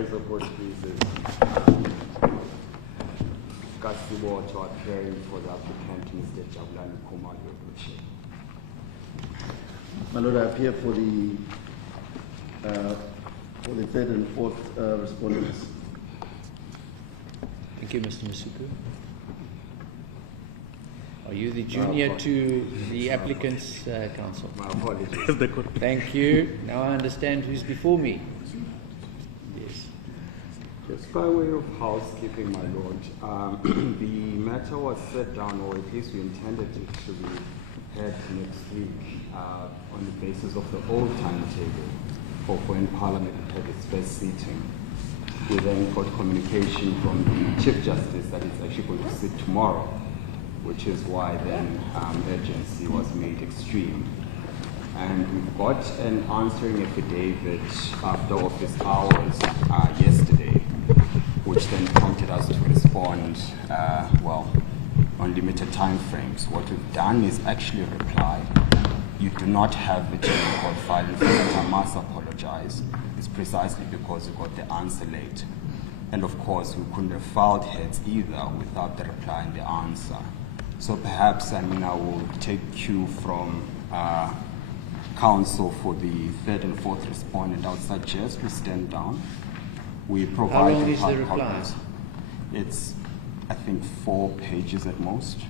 raise of voice, please, is Kasibo to appearing for the applicant, Mr. Jubulani Khumalo. My Lord, I appear for the third and fourth respondents. Thank you, Mr. Masuku. Are you the junior to the applicant's counsel? My apologies. Thank you. Now I understand who's before me. Yes. Just by way of housekeeping, my lord, the matter was set down, or at least we intended it to be heard next week on the basis of the old timetable for when Parliament had its first sitting. We then got communication from the Chief Justice that it's actually going to sit tomorrow, which is why then urgency was made extreme. And we've got an answering affidavit after office hours yesterday, which then prompted us to respond, on limited time frames. What we've done is actually reply. You do not have the general court file. In fact, I must apologize. It's precisely because we got the answer late. And of course, we couldn't have filed heads either without the reply and the answer. So perhaps, I will take cue from counsel for the third and fourth respondent. I would suggest we stand down. We provide How long is the reply? copies. It's, I think, 4 pages at most.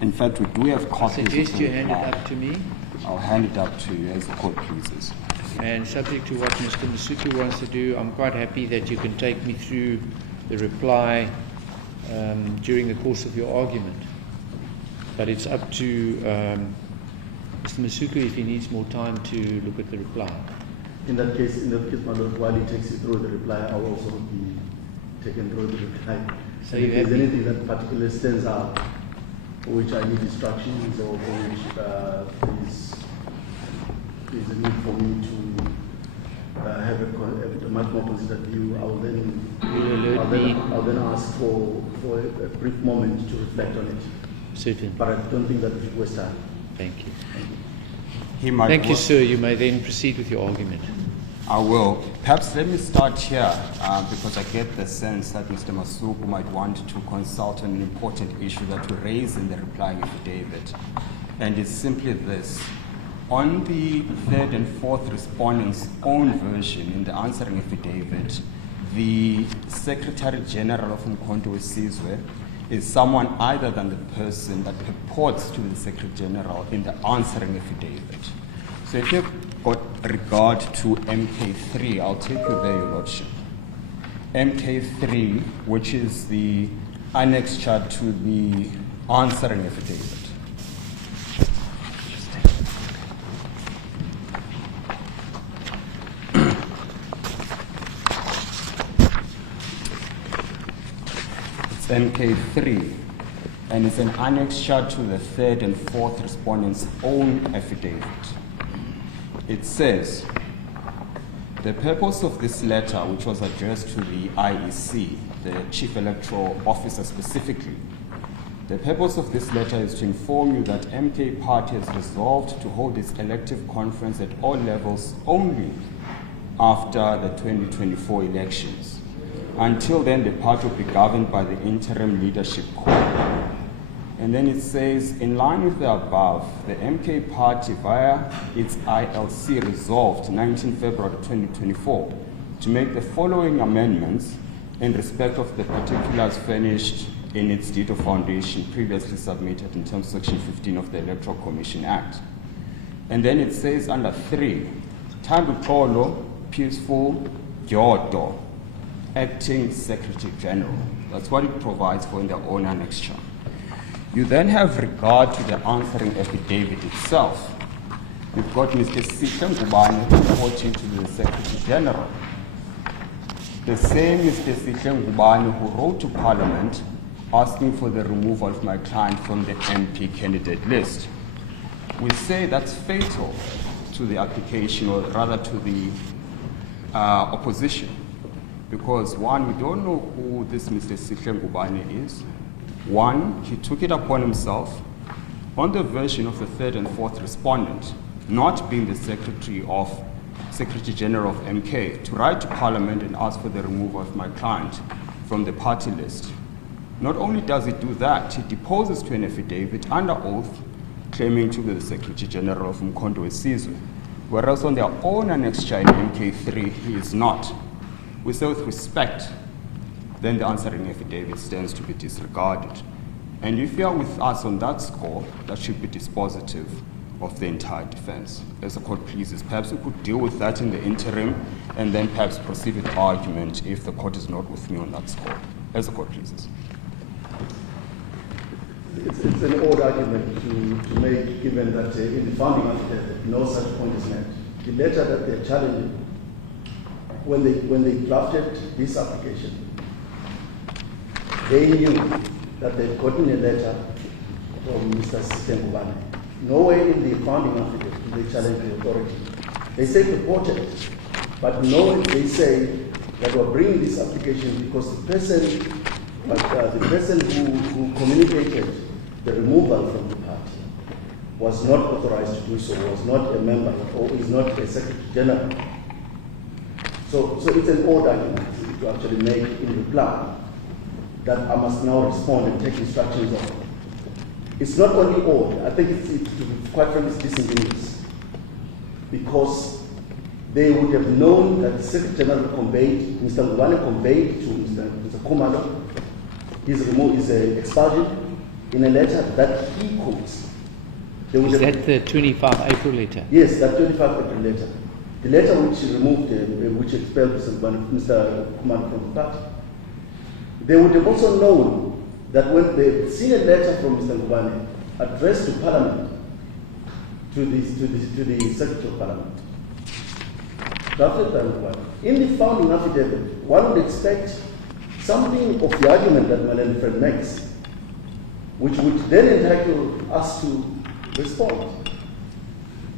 In fact, we do have copies. I suggest of the you hand it reply. up to me. I'll hand it up to you as the court pleases. And subject to what Mr. Masuku wants to do, I'm quite happy that you can take me through the reply during the course of your argument. But it's up to Mr. Masuku if he needs more time to look at the reply. In that case, my Lord, while he takes you through the reply, I will also be taken through the reply. So and you if there's happy? anything that particularly stands out, for which I need instructions or for which there's a need for me to have a much more considered view, I'll then ask for a brief moment to reflect on it. Certain. But I don't think that it was time. Thank you. He might Thank you, work- sir. You may then proceed with your argument. I will. Perhaps let me start here because I get the sense that Mr. Masuku might want to consult on an important issue that we raise in the replying affidavit. And it's simply this. On the third and fourth respondent's own version in the answering affidavit, the Secretary General of Inkundla is someone other than the person that purports to be the Secretary General in the answering affidavit. So if you've got regard to MK3, I'll take you there, Your Lordship. MK3, which is the annexure to the answering affidavit. It's MK3, and it's an annexure to the third and fourth respondent's own affidavit. It says, the purpose of this letter, which was addressed to the IEC, the Chief Electoral Officer specifically, the purpose of this letter is to inform you that MK Party has resolved to hold its elective conference at all levels only after the 2024 elections. Until then, the party will be governed by the interim leadership code. And then it says, in line with the above, the MK Party via its ILC resolved 19 February 2024 to make the following amendments in respect of the particulars furnished in its deed of foundation previously submitted in terms of Section 15 of the Electoral Commission Act. And then it says under 3, Tando Peaceful Gyoto, Acting Secretary General. That's what it provides for in their own annexure. You then have regard to the answering affidavit itself. We've got Mr. Sika reporting to the Secretary General. The same Mr. Sika who wrote to Parliament asking for the removal of my client from the MP candidate list. We say that's fatal to the application, or rather to the opposition, because one, we don't know who this Mr. Sika is. One, he took it upon himself on the version of the third and fourth respondent, not being the Secretary of Secretary General of MK to write to Parliament and ask for the removal of my client from the party list. Not only does he do that, he deposes to an affidavit under oath claiming to be the Secretary General of Umkhonto weSizwe, whereas on their own annexure in MK3 he is not. We say with respect, then the answering affidavit stands to be disregarded. And if you are with us on that score, that should be dispositive of the entire defense. As the court pleases, perhaps we could deal with that in the interim and then perhaps proceed with argument if the court is not with me on that score. As the court pleases. It's an odd argument to make, given that in the founding affidavit, no such point is made. The letter that they're challenging, when they drafted this application, they knew that they'd gotten a letter from Mr. Ngubane. Nowhere in the founding affidavit do they challenge the authority. They say purported, but nowhere they say that we're bringing this application because the person who communicated the removal from the party was not authorized to do so, was not a member, or is not a Secretary General. So it's an odd argument to actually make in reply that I must now respond and take instructions on. It's not only odd, I think it's quite frankly disingenuous, because they would have known that the Secretary General conveyed, Mr. Ngubane conveyed to Mr. Khumalo his expulsion in a letter that he quotes. Is that the 25 April letter? Yes, that 25 April letter. The letter which removed, which expelled Mr. Khumalo from the party. They would have also known that when they've seen a letter from Mr. Ngubane addressed to Parliament, to the Secretary of Parliament, drafted by Ngubane, in the founding affidavit, one would expect something of the argument that my learned friend makes, which would then entitle us to respond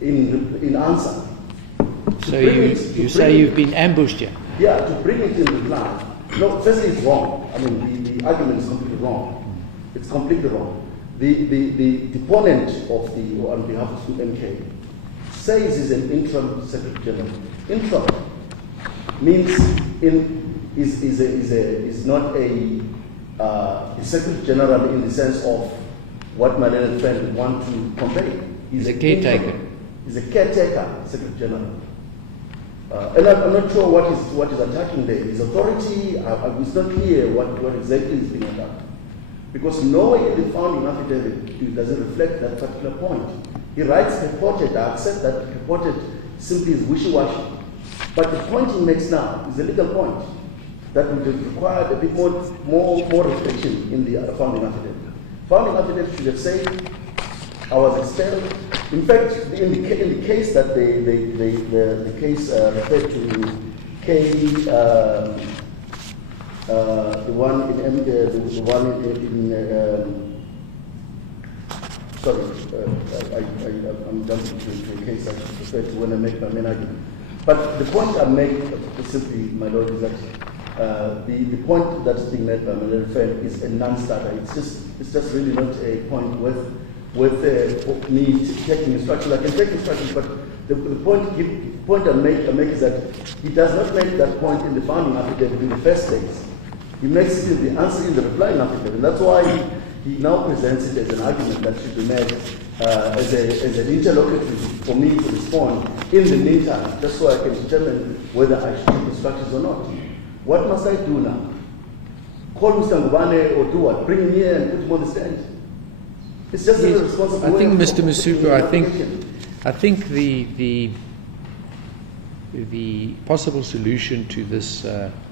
in answer. So you say you've been ambushed here? Yeah, to bring it in reply. No, firstly, it's wrong. I mean, the argument is completely wrong. It's completely wrong. The deponent of on behalf of MK says he's an interim Secretary General. Interim means is not a Secretary General in the sense of what my learned friend would want to convey. He's a caretaker. He's a caretaker Secretary General. And I'm not sure what is attacking there. His authority, it's not clear what exactly is being attacked. Because nowhere in the founding affidavit does it reflect that particular point. He writes purported. I accept that purported simply is wishy-washy. But the point he makes now is a legal point that would have required a bit more reflection in the founding affidavit. Founding affidavit should have said, I was expelled. In fact, in the case that the case referred to K, the one I'm jumping to a case I referred to when I make my main argument. But the point I make simply, my Lord, is that the point that's being made by my friend is a non-starter. It's just really not a point with me taking instructions. I can take instructions, but the point I make is that he does not make that point in the founding affidavit in the first place. He makes it in the answer in the replying affidavit. And that's why he now presents it as an argument that should be made as an interlocutory for me to respond in the meantime, just so I can determine whether I should take instructions or not. What must I do now? Call Mr. Ngubane or do what? Bring him here and put him on the stand? It's just a responsible. I think, Mr. Masuku, I think the possible solution to this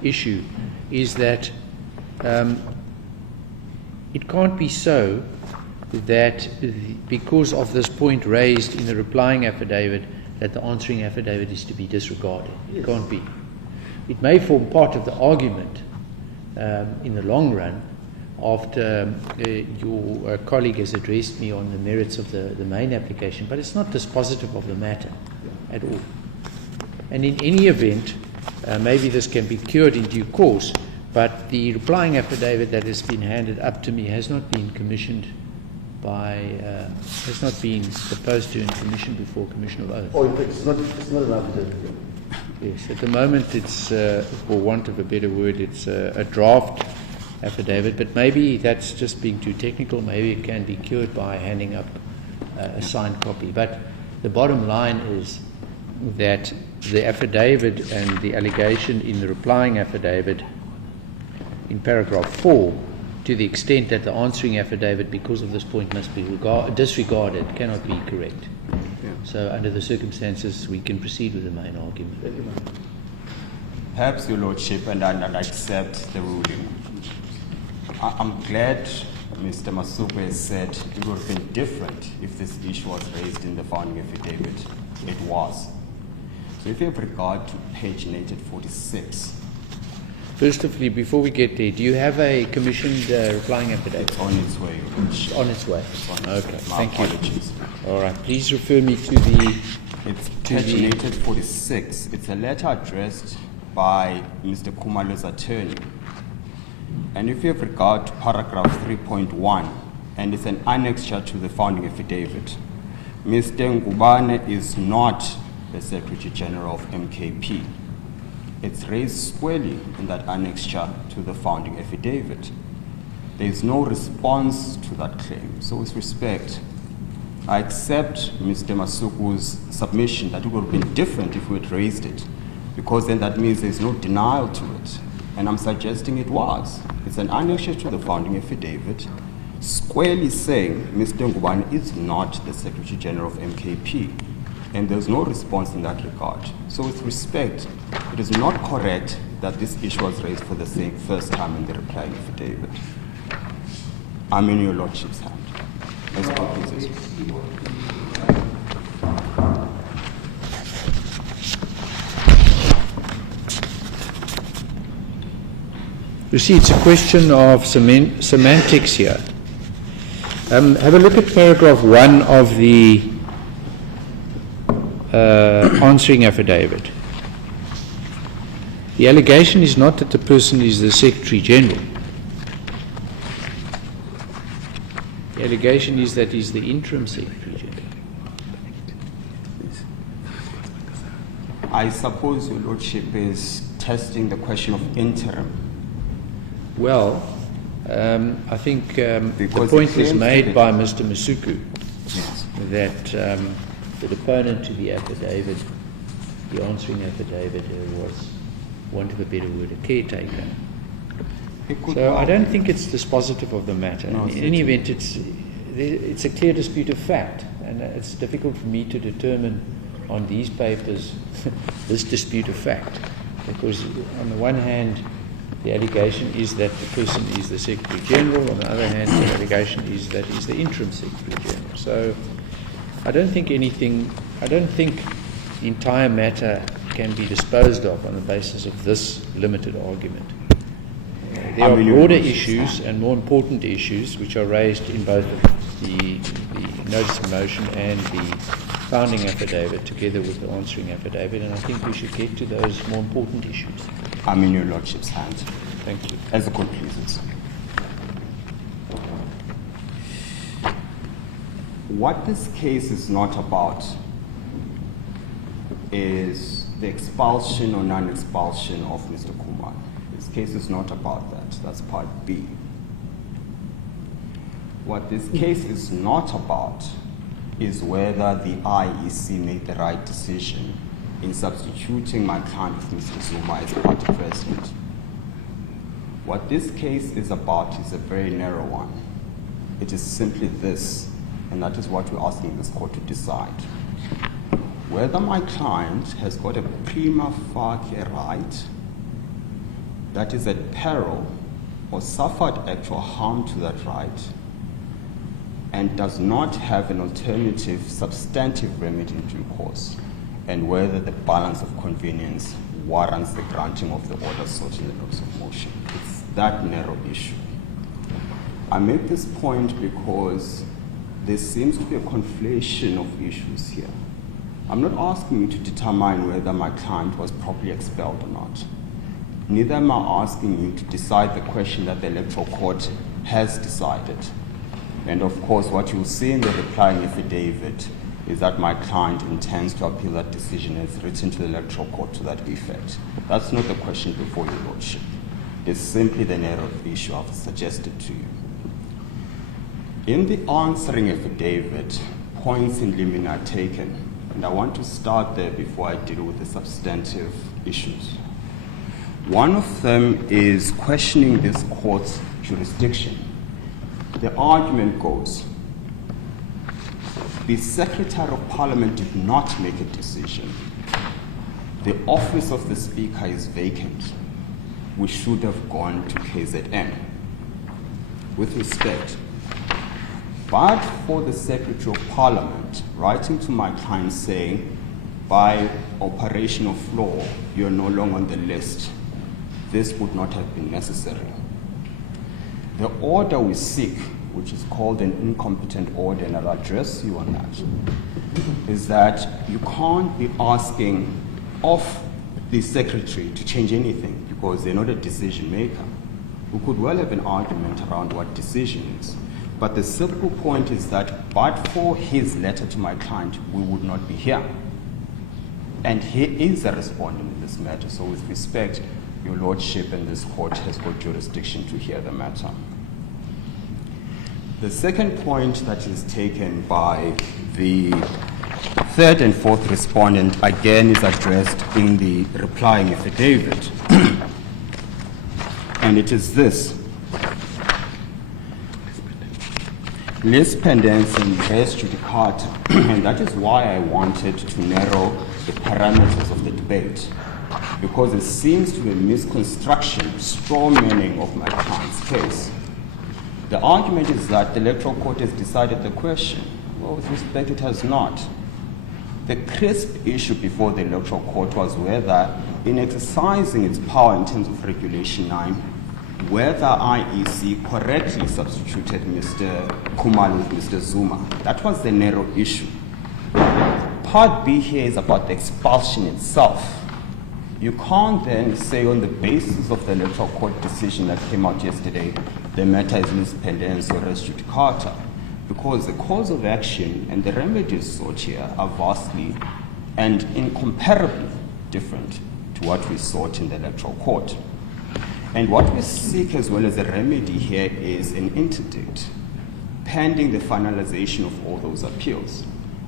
issue is that it can't be so that because of this point raised in the replying affidavit that the answering affidavit is to be disregarded. It can't be. It may form part of the argument in the long run after your colleague has addressed me on the merits of the main application, but it's not dispositive of the matter at all. And in any event, maybe this can be cured in due course, but the replying affidavit that has been handed up to me has not been commissioned has not been proposed to in commission before commission of oath. Oh, in fact, it's not an affidavit. Yes, at the moment it's, for want of a better word, it's a draft affidavit, but maybe that's just being too technical. Maybe it can be cured by handing up a signed copy. But the bottom line is that the affidavit and the allegation in the replying affidavit in paragraph 4, to the extent that the answering affidavit, because of this point, must be disregarded, cannot be correct. Yeah. So under the circumstances, we can proceed with the main argument. Thank you, ma'am. Perhaps, Your Lordship, and I'll accept the ruling. I'm glad Mr. Masuku has said it would have been different if this issue was raised in the founding affidavit. It was. So if you have regard to page dated 46, First of all, before we get there, do you have a commissioned replying affidavit? it's on its way, Your Lordship. On its way. It's on its Okay, way. My thank you. apologies. All right, please refer me to the... It's To the- paginated 46. It's a letter addressed by Mr. Khumalo's attorney. And if you have regard to paragraph 3.1, and it's an annexure to the founding affidavit, Mr. Ngubane is not the Secretary General of MKP. It's raised squarely in that annexure to the founding affidavit. There is no response to that claim. So with respect, I accept Mr. Masuku's submission that it would have been different if we had raised it, because then that means there's no denial to it. And I'm suggesting it was. It's an annexure to the founding affidavit, squarely saying Mr. Ngubane is not the Secretary General of MKP. And there's no response in that regard. So with respect, it is not correct that this issue was raised for the first time in the replying affidavit. I'm in Your Lordship's hand. Let's conclude this. You see, it's a question of semantics here. Have a look at paragraph 1 of the answering affidavit. The allegation is not that the person is the Secretary General. The allegation is that he's the interim Secretary General. I suppose Your Lordship is testing the question of interim. Well, I think the Because point it was claims made that by Mr. Masuku Yes. that the deponent to the affidavit, the answering affidavit, was, want of a better word, a caretaker. It could So well I don't be. think it's dispositive of the matter. No, In any certainly. event, it's a clear dispute of fact, and it's difficult for me to determine on these papers this dispute of fact, because on the one hand, the allegation is that the person is the Secretary General, on the other hand, the allegation is that he's the interim Secretary General. So I don't think the entire matter can be disposed of on the basis of this limited argument. There I are mean, Your broader Lordship, issues and more important issues which are raised in both the notice of motion and the founding affidavit together with the answering affidavit, and I think we should get to those more important issues. I'm in Your Lordship's hand. Thank you. As the court pleases. What this case is not about is the expulsion or non-expulsion of Mr. Khumalo. This case is not about that. That's part B. What this case is not about is whether the IEC made the right decision in substituting my client with Mr. Zuma as party president. What this case is about is a very narrow one. It is simply this, and that is what we're asking this court to decide. Whether my client has got a prima facie right that is at peril or suffered actual harm to that right and does not have an alternative substantive remedy in due course, and whether the balance of convenience warrants the granting of the order sought in the notice of motion. It's that narrow issue. I make this point because there seems to be a conflation of issues here. I'm not asking you to determine whether my client was properly expelled or not. Neither am I asking you to decide the question that the Electoral Court has decided. And of course, what you'll see in the replying affidavit is that my client intends to appeal that decision as written to the Electoral Court to that effect. That's not the question before your Lordship. It's simply the narrow issue I've suggested to you. In the answering affidavit, points in limine are taken, and I want to start there before I deal with the substantive issues. One of them is questioning this court's jurisdiction. The argument goes, the Secretary of Parliament did not make a decision. The office of the Speaker is vacant. We should have gone to KZN. With respect, but for the Secretary of Parliament writing to my client saying, by operation of law, you're no longer on the list, this would not have been necessary. The order we seek, which is called an incompetent order, and I'll address you on that, is that you can't be asking of the Secretary to change anything because they're not a decision maker. We could well have an argument around what decision is, but the simple point is that but for his letter to my client, we would not be here. And he is a respondent in this matter, so with respect, your Lordship and this court has got jurisdiction to hear the matter. The second point that is taken by the third and fourth respondent again is addressed in the replying affidavit. And it is this. Lis pendens in res judicata, and that is why I wanted to narrow the parameters of the debate, because it seems to be a misconstruction, straw manning of my client's case. The argument is that the Electoral Court has decided the question. Well, with respect, it has not. The crisp issue before the Electoral Court was whether, in exercising its power in terms of Regulation 9, whether IEC correctly substituted Mr. Khumalo with Mr. Zuma. That was the narrow issue. Part B here is about the expulsion itself. You can't then say on the basis of the Electoral Court decision that came out yesterday, the matter is lis pendens or res judicata, because the cause of action and the remedies sought here are vastly and incomparably different to what we sought in the Electoral Court. And what we seek as well as a remedy here is an interdict pending the finalization of all those appeals.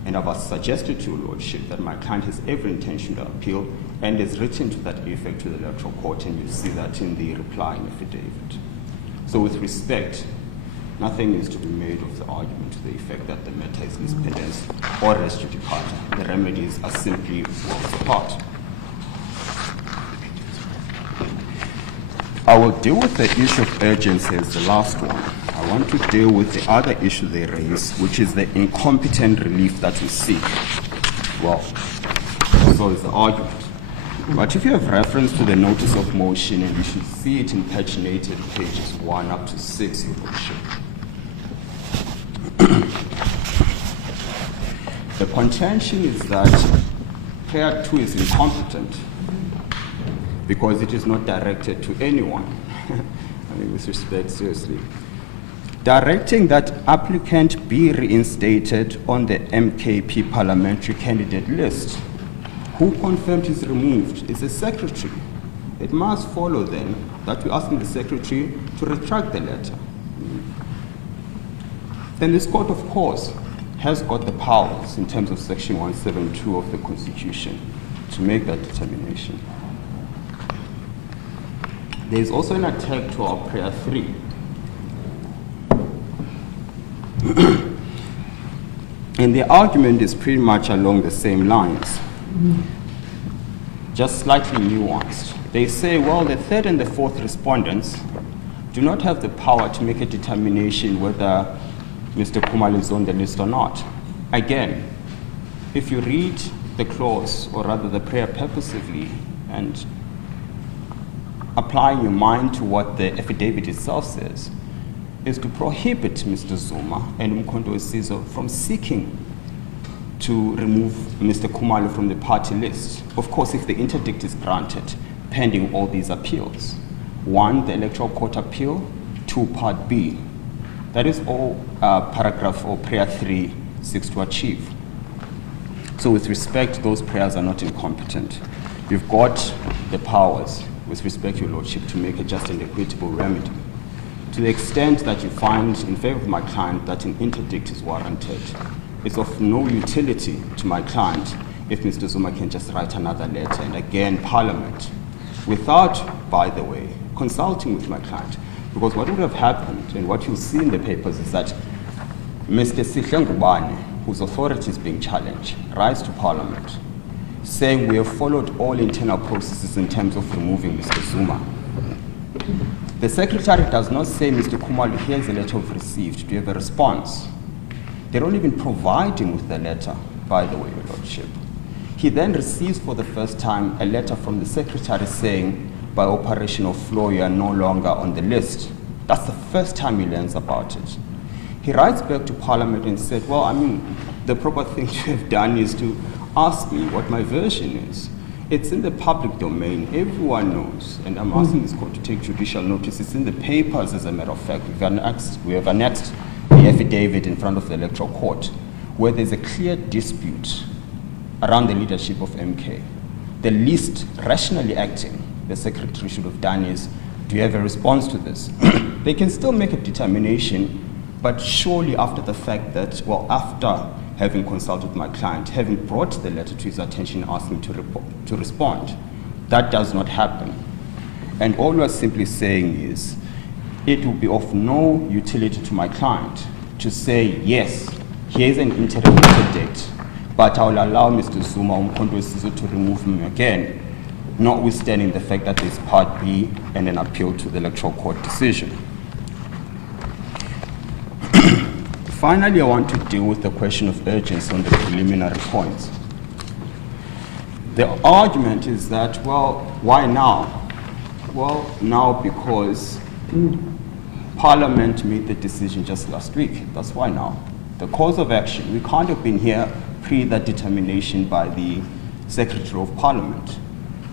And I've suggested to your Lordship that my client has every intention to appeal and is written to that effect to the Electoral Court, and you see that in the replying affidavit. So with respect, nothing is to be made of the argument to the effect that the matter is lis pendens or res judicata. The remedies are simply worlds apart. I will deal with the issue of urgency as the last one. I want to deal with the other issue they raise, which is the incompetent relief that we seek. Well, so is the argument. But if you have reference to the notice of motion, and you should see it in paginated pages 1 up to 6, Your Lordship. The contention is that Prayer 2 is incompetent because it is not directed to anyone. I mean, with respect, seriously. Directing that applicant be reinstated on the MKP parliamentary candidate list. Who confirmed he's removed? It's the Secretary. It must follow then that we're asking the Secretary to retract the letter. Then this court, of course, has got the powers in terms of Section 172 of the Constitution to make that determination. There is also an attack to our Prayer 3. And the argument is pretty much along the same lines, just slightly nuanced. They say, well, the third and the fourth respondents do not have the power to make a determination whether Mr. Khumalo is on the list or not. Again, if you read the clause, or rather the prayer purposively, and applying your mind to what the affidavit itself says, is to prohibit Mr. Zuma and Umkhonto from seeking to remove Mr. Khumalo from the party list. Of course, if the interdict is granted, pending all these appeals. 1, the Electoral Court appeal. 2, Part B. That is all paragraph or prayer 3 seeks to achieve. So with respect, those prayers are not incompetent. You've got the powers, with respect, Your Lordship, to make a just and equitable remedy. To the extent that you find in favor of my client that an interdict is warranted, it's of no utility to my client if Mr. Zuma can just write another letter, and again, Parliament, without, by the way, consulting with my client. Because what would have happened, and what you'll see in the papers, is that Mr. Ngubane, whose authority is being challenged, writes to Parliament saying we have followed all internal processes in terms of removing Mr. Zuma. The Secretary does not say, Mr. Khumalo, here's a letter we've received. Do you have a response? They don't even provide him with the letter, by the way, Your Lordship. He then receives for the first time a letter from the Secretary saying, by operation of law, you are no longer on the list. That's the first time he learns about it. He writes back to Parliament and said, well, I mean, the proper thing to have done is to ask me what my version is. It's in the public domain. Everyone knows. And I'm asking this court to take judicial notice. It's in the papers, as a matter of fact. We have annexed the affidavit in front of the Electoral Court where there's a clear dispute around the leadership of MK. The least rationally acting the Secretary should have done is, do you have a response to this? They can still make a determination, but surely after the fact that, well, after having consulted my client, having brought the letter to his attention, asking him to respond. That does not happen. And all we are simply saying is, it will be of no utility to my client to say, yes, here's an interim interdict, but I will allow Mr. Zuma to remove him again, notwithstanding the fact that there's Part B and an appeal to the Electoral Court decision. Finally, I want to deal with the question of urgency on the preliminary points. The argument is that, well, why now? Well, now because Parliament made the decision just last week. That's why now. The cause of action, we can't have been here pre that determination by the Secretary of Parliament.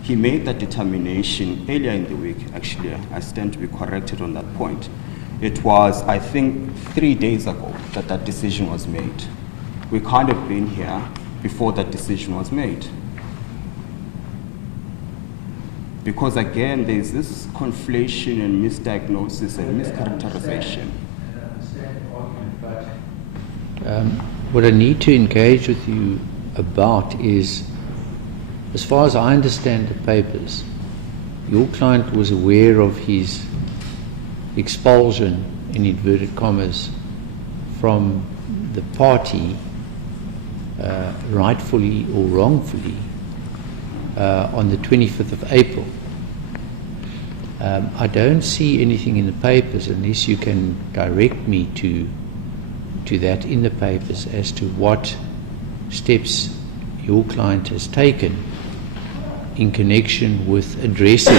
He made that determination earlier in the week. Actually, I stand to be corrected on that point. It was, I think, 3 days ago that that decision was made. We can't have been here before that decision was made. Because again, there's this conflation and misdiagnosis and mischaracterization. What I need to engage with you about is, as far as I understand the papers, your client was aware of his expulsion, in inverted commas, from the party, rightfully or wrongfully, on the 25th of April. I don't see anything in the papers, unless you can direct me to that in the papers, as to what steps your client has taken in connection with addressing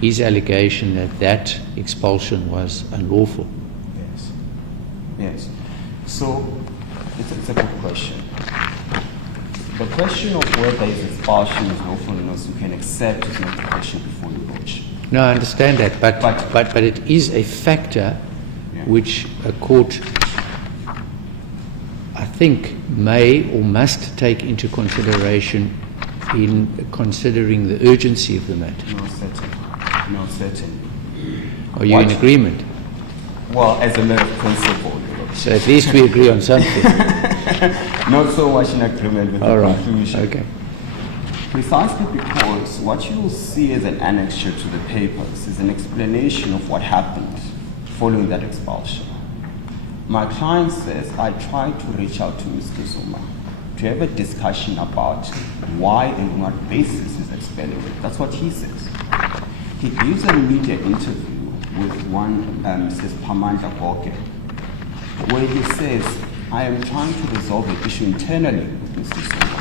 his allegation that that expulsion was unlawful. Yes. Yes. So it's a good question. The question of whether his expulsion is lawful or not, you can accept, is not the question before you watch. No, I understand that, but it is a factor which a court, I think, may or must take into consideration in considering the urgency of the matter. No, certainly. No, certainly. Are you in agreement? Well, as a matter of principle. So at least we agree on something. Not so much in agreement with the conclusion. Okay. Precisely because what you will see as an annexure to the papers is an explanation of what happened following that expulsion. My client says, I tried to reach out to Mr. Zuma to have a discussion about why and on what basis he's expelling it. That's what he says. He gives a media interview with one Mrs. Pamandla Goke, where he says, I am trying to resolve the issue internally with Mr. Zuma.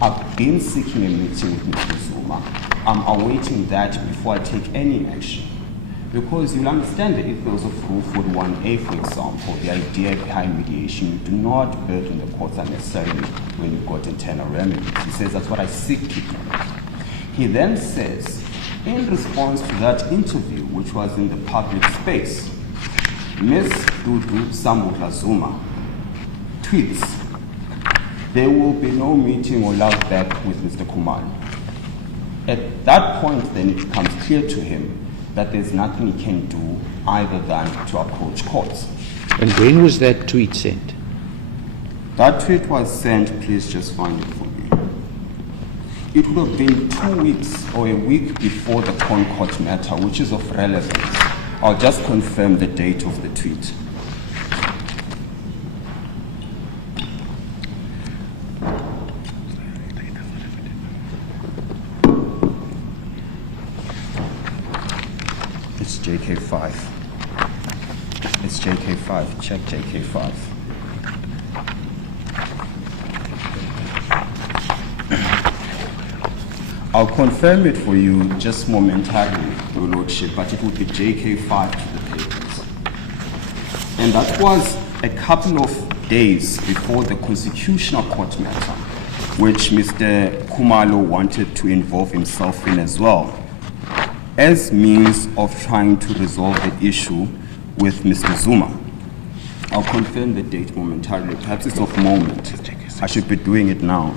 I've been seeking a meeting with Mr. Zuma. I'm awaiting that before I take any action. Because you'll understand the ethos of Rule 41A, for example, the idea behind mediation, you do not burden the courts unnecessarily when you've got internal remedies. He says, that's what I seek to do. He then says, in response to that interview, which was in the public space, Ms. Dudu Samudla Zuma tweets, "There will be no meeting or love back with Mr. Khumalo." At that point, then it becomes clear to him that there's nothing he can do either than to approach courts. And when was that tweet sent? That tweet was sent, please just find it for me. It would have been 2 weeks or a week before the Court matter, which is of relevance. I'll just confirm the date of the tweet. It's JK5. It's JK5. Check JK5. I'll confirm it for you just momentarily, Your Lordship, but it would be JK5 to the papers. And that was a couple of days before the Constitutional Court matter, which Mr. Khumalo wanted to involve himself in as well, as means of trying to resolve the issue with Mr. Zuma. I'll confirm the date momentarily. Perhaps it's of moment. I should be doing it now.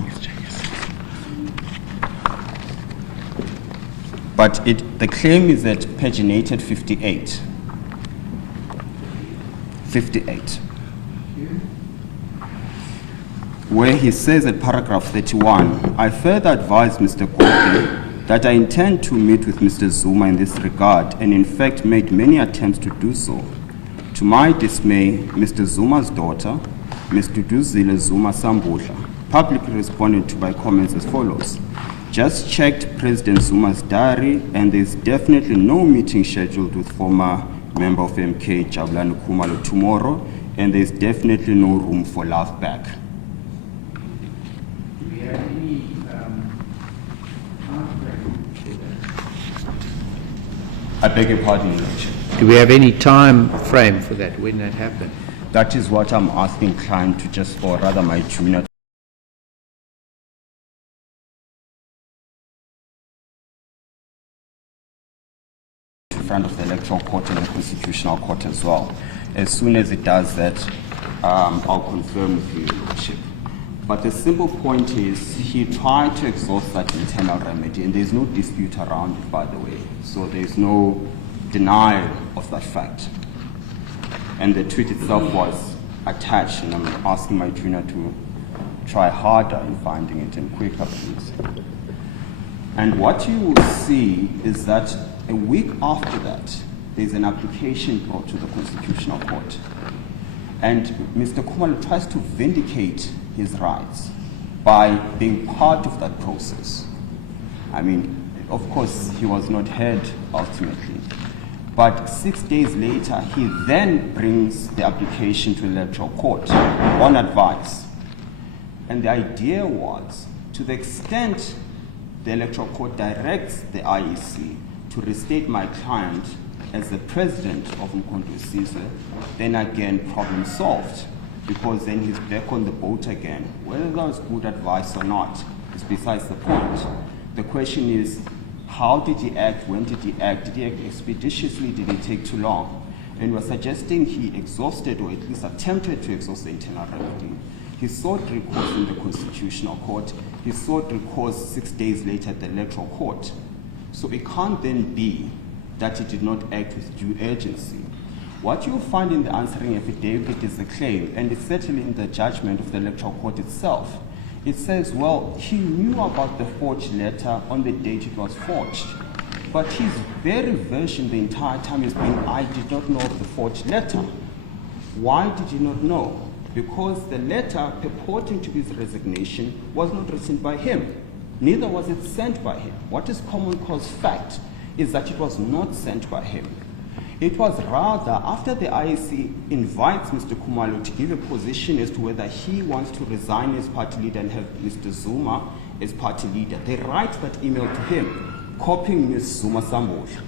But the claim is at paginated 58. 58. Where he says at paragraph 31, "I further advise Mr. Gopi that I intend to meet with Mr. Zuma in this regard, and in fact made many attempts to do so. To my dismay, Mr. Zuma's daughter, Ms. Duduzile Zuma Sambudla, publicly responded to my comments as follows. Just checked President Zuma's diary, and there's definitely no meeting scheduled with former member of MK, Jubulani Khumalo, tomorrow, and there's definitely no room for laugh back." Do we have any I beg your pardon, Your Lordship. Do we have any time frame for that, when that happened? That is what I'm asking client to just, or rather my junior, in front of the Electoral Court and the Constitutional Court as well. As soon as it does that, I'll confirm with you, Your Lordship. But the simple point is, he tried to exhaust that internal remedy, and there's no dispute around it, by the way. So there's no denial of that fact. And the tweet itself was attached, and I'm asking my junior to try harder in finding it and quicker, please. And what you will see is that a week after that, there's an application brought to the Constitutional Court. And Mr. Khumalo tries to vindicate his rights by being part of that process. I mean, of course, he was not heard ultimately. But 6 days later, he then brings the application to the Electoral Court on advice. And the idea was, to the extent the Electoral Court directs the IEC to restate my client as the president of Inkundla, then again, problem solved. Because then he's back on the boat again. Whether that was good advice or not is besides the point. The question is, how did he act? When did he act? Did he act expeditiously? Did it take too long? And we're suggesting he exhausted, or at least attempted to exhaust, the internal remedy. He sought recourse in the Constitutional Court. He sought recourse 6 days later at the Electoral Court. So it can't then be that he did not act with due urgency. What you'll find in the answering affidavit is a claim, and it's certainly in the judgment of the Electoral Court itself. It says, well, he knew about the forged letter on the date it was forged. But his very version the entire time has been, I did not know of the forged letter. Why did he not know? Because the letter purporting to be his resignation was not written by him. Neither was it sent by him. What is common cause fact is that it was not sent by him. It was rather after the IEC invites Mr. Khumalo to give a position as to whether he wants to resign as party leader and have Mr. Zuma as party leader. They write that email to him, copying Ms. Zuma Sambudla.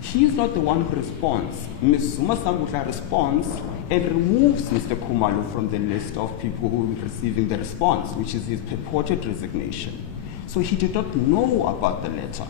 He's not the one who responds. Ms. Zuma Sambudla responds and removes Mr. Khumalo from the list of people who will be receiving the response, which is his purported resignation. So he did not know about the letter.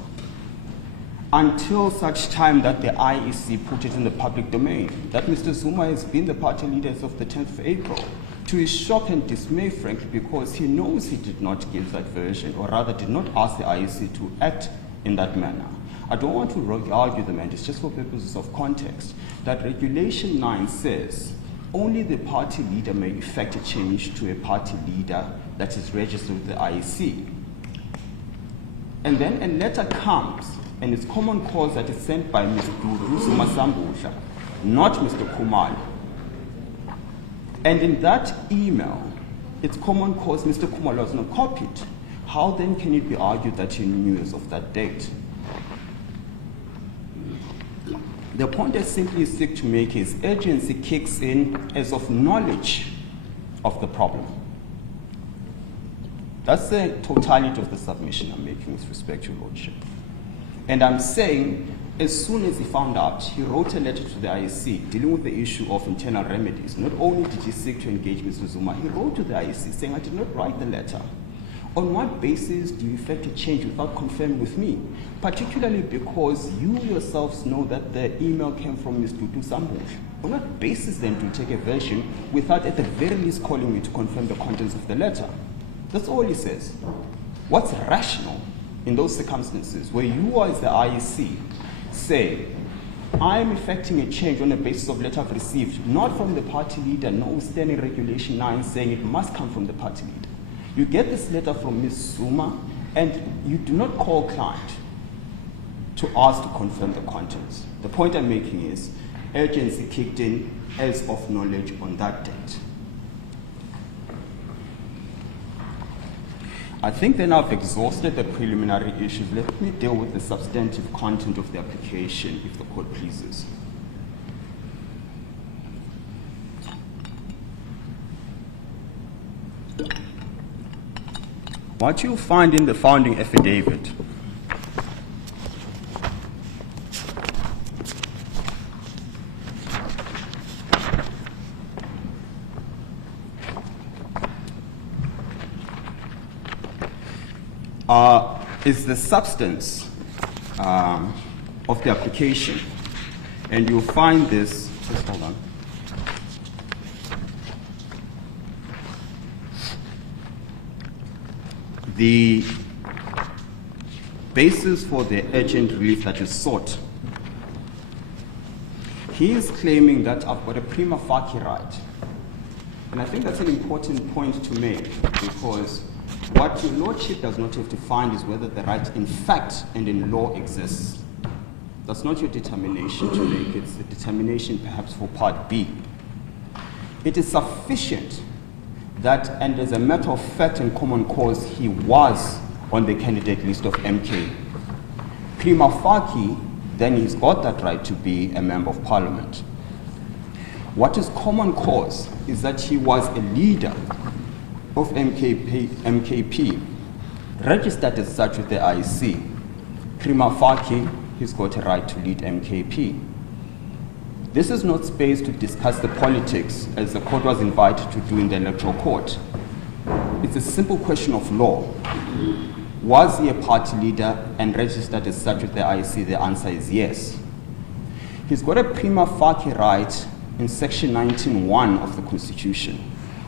until such time that the IEC put it in the public domain, that Mr. Zuma has been the party leader as of the 10th of April, to his shock and dismay, frankly, because he knows he did not give that version, or rather did not ask the IEC to act in that manner. I don't want to argue the matter, it's just for purposes of context, that Regulation 9 says only the party leader may effect a change to a party leader that is registered with the IEC. And then a letter comes, and it's common cause that is sent by Mr. Zuma Sambusha, not Mr. Khumalo. And in that email, it's common cause Mr. Khumalo was not copied. How then can it be argued that he knew as of that date? The point I simply seek to make is urgency kicks in as of knowledge of the problem. That's the totality of the submission I'm making with respect to your Lordship. And I'm saying, as soon as he found out, he wrote a letter to the IEC dealing with the issue of internal remedies. Not only did he seek to engage Mr. Zuma, he wrote to the IEC saying, I did not write the letter. On what basis do you effect a change without confirming with me? Particularly because you yourselves know that the email came from Ms. Dudu Sambush. On what basis then do you take a version without at the very least calling me to confirm the contents of the letter? That's all he says. What's rational in those circumstances where you as the IEC say, I am effecting a change on the basis of letter I've received, not from the party leader, notwithstanding Regulation 9 saying it must come from the party leader. You get this letter from Ms. Zuma, and you do not call client to ask to confirm the contents. The point I'm making is urgency kicked in as of knowledge on that date. I think then I've exhausted the preliminary issues. Let me deal with the substantive content of the application, if the court pleases. What you'll find in the founding affidavit is the substance of the application. And you'll find this, just hold on. The basis for the urgent relief that is sought. He is claiming that I've got a prima facie right. And I think that's an important point to make, because what your Lordship does not have to find is whether the right in fact and in law exists. That's not your determination to make, it's a determination perhaps for Part B. It is sufficient that, and as a matter of fact and common cause, he was on the candidate list of MK. Prima facie, then he's got that right to be a member of parliament. What is common cause is that he was a leader of MKP, registered as such with the IEC. Prima facie, he's got a right to lead MKP. This is not space to discuss the politics, as the court was invited to do in the Electoral Court. It's a simple question of law. Was he a party leader and registered as such with the IEC? The answer is yes. He's got a prima facie right in Section 19(1) of the Constitution,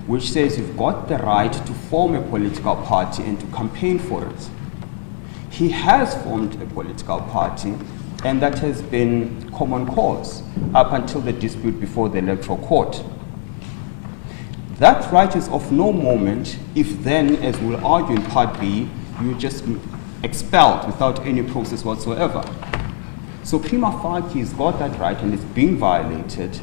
which says you've got the right to form a political party and to campaign for it. He has formed a political party, and that has been common cause up until the dispute before the Electoral Court. That right is of no moment if then, as we'll argue in Part B, you just expelled without any process whatsoever. So prima facie has got that right, and it's being violated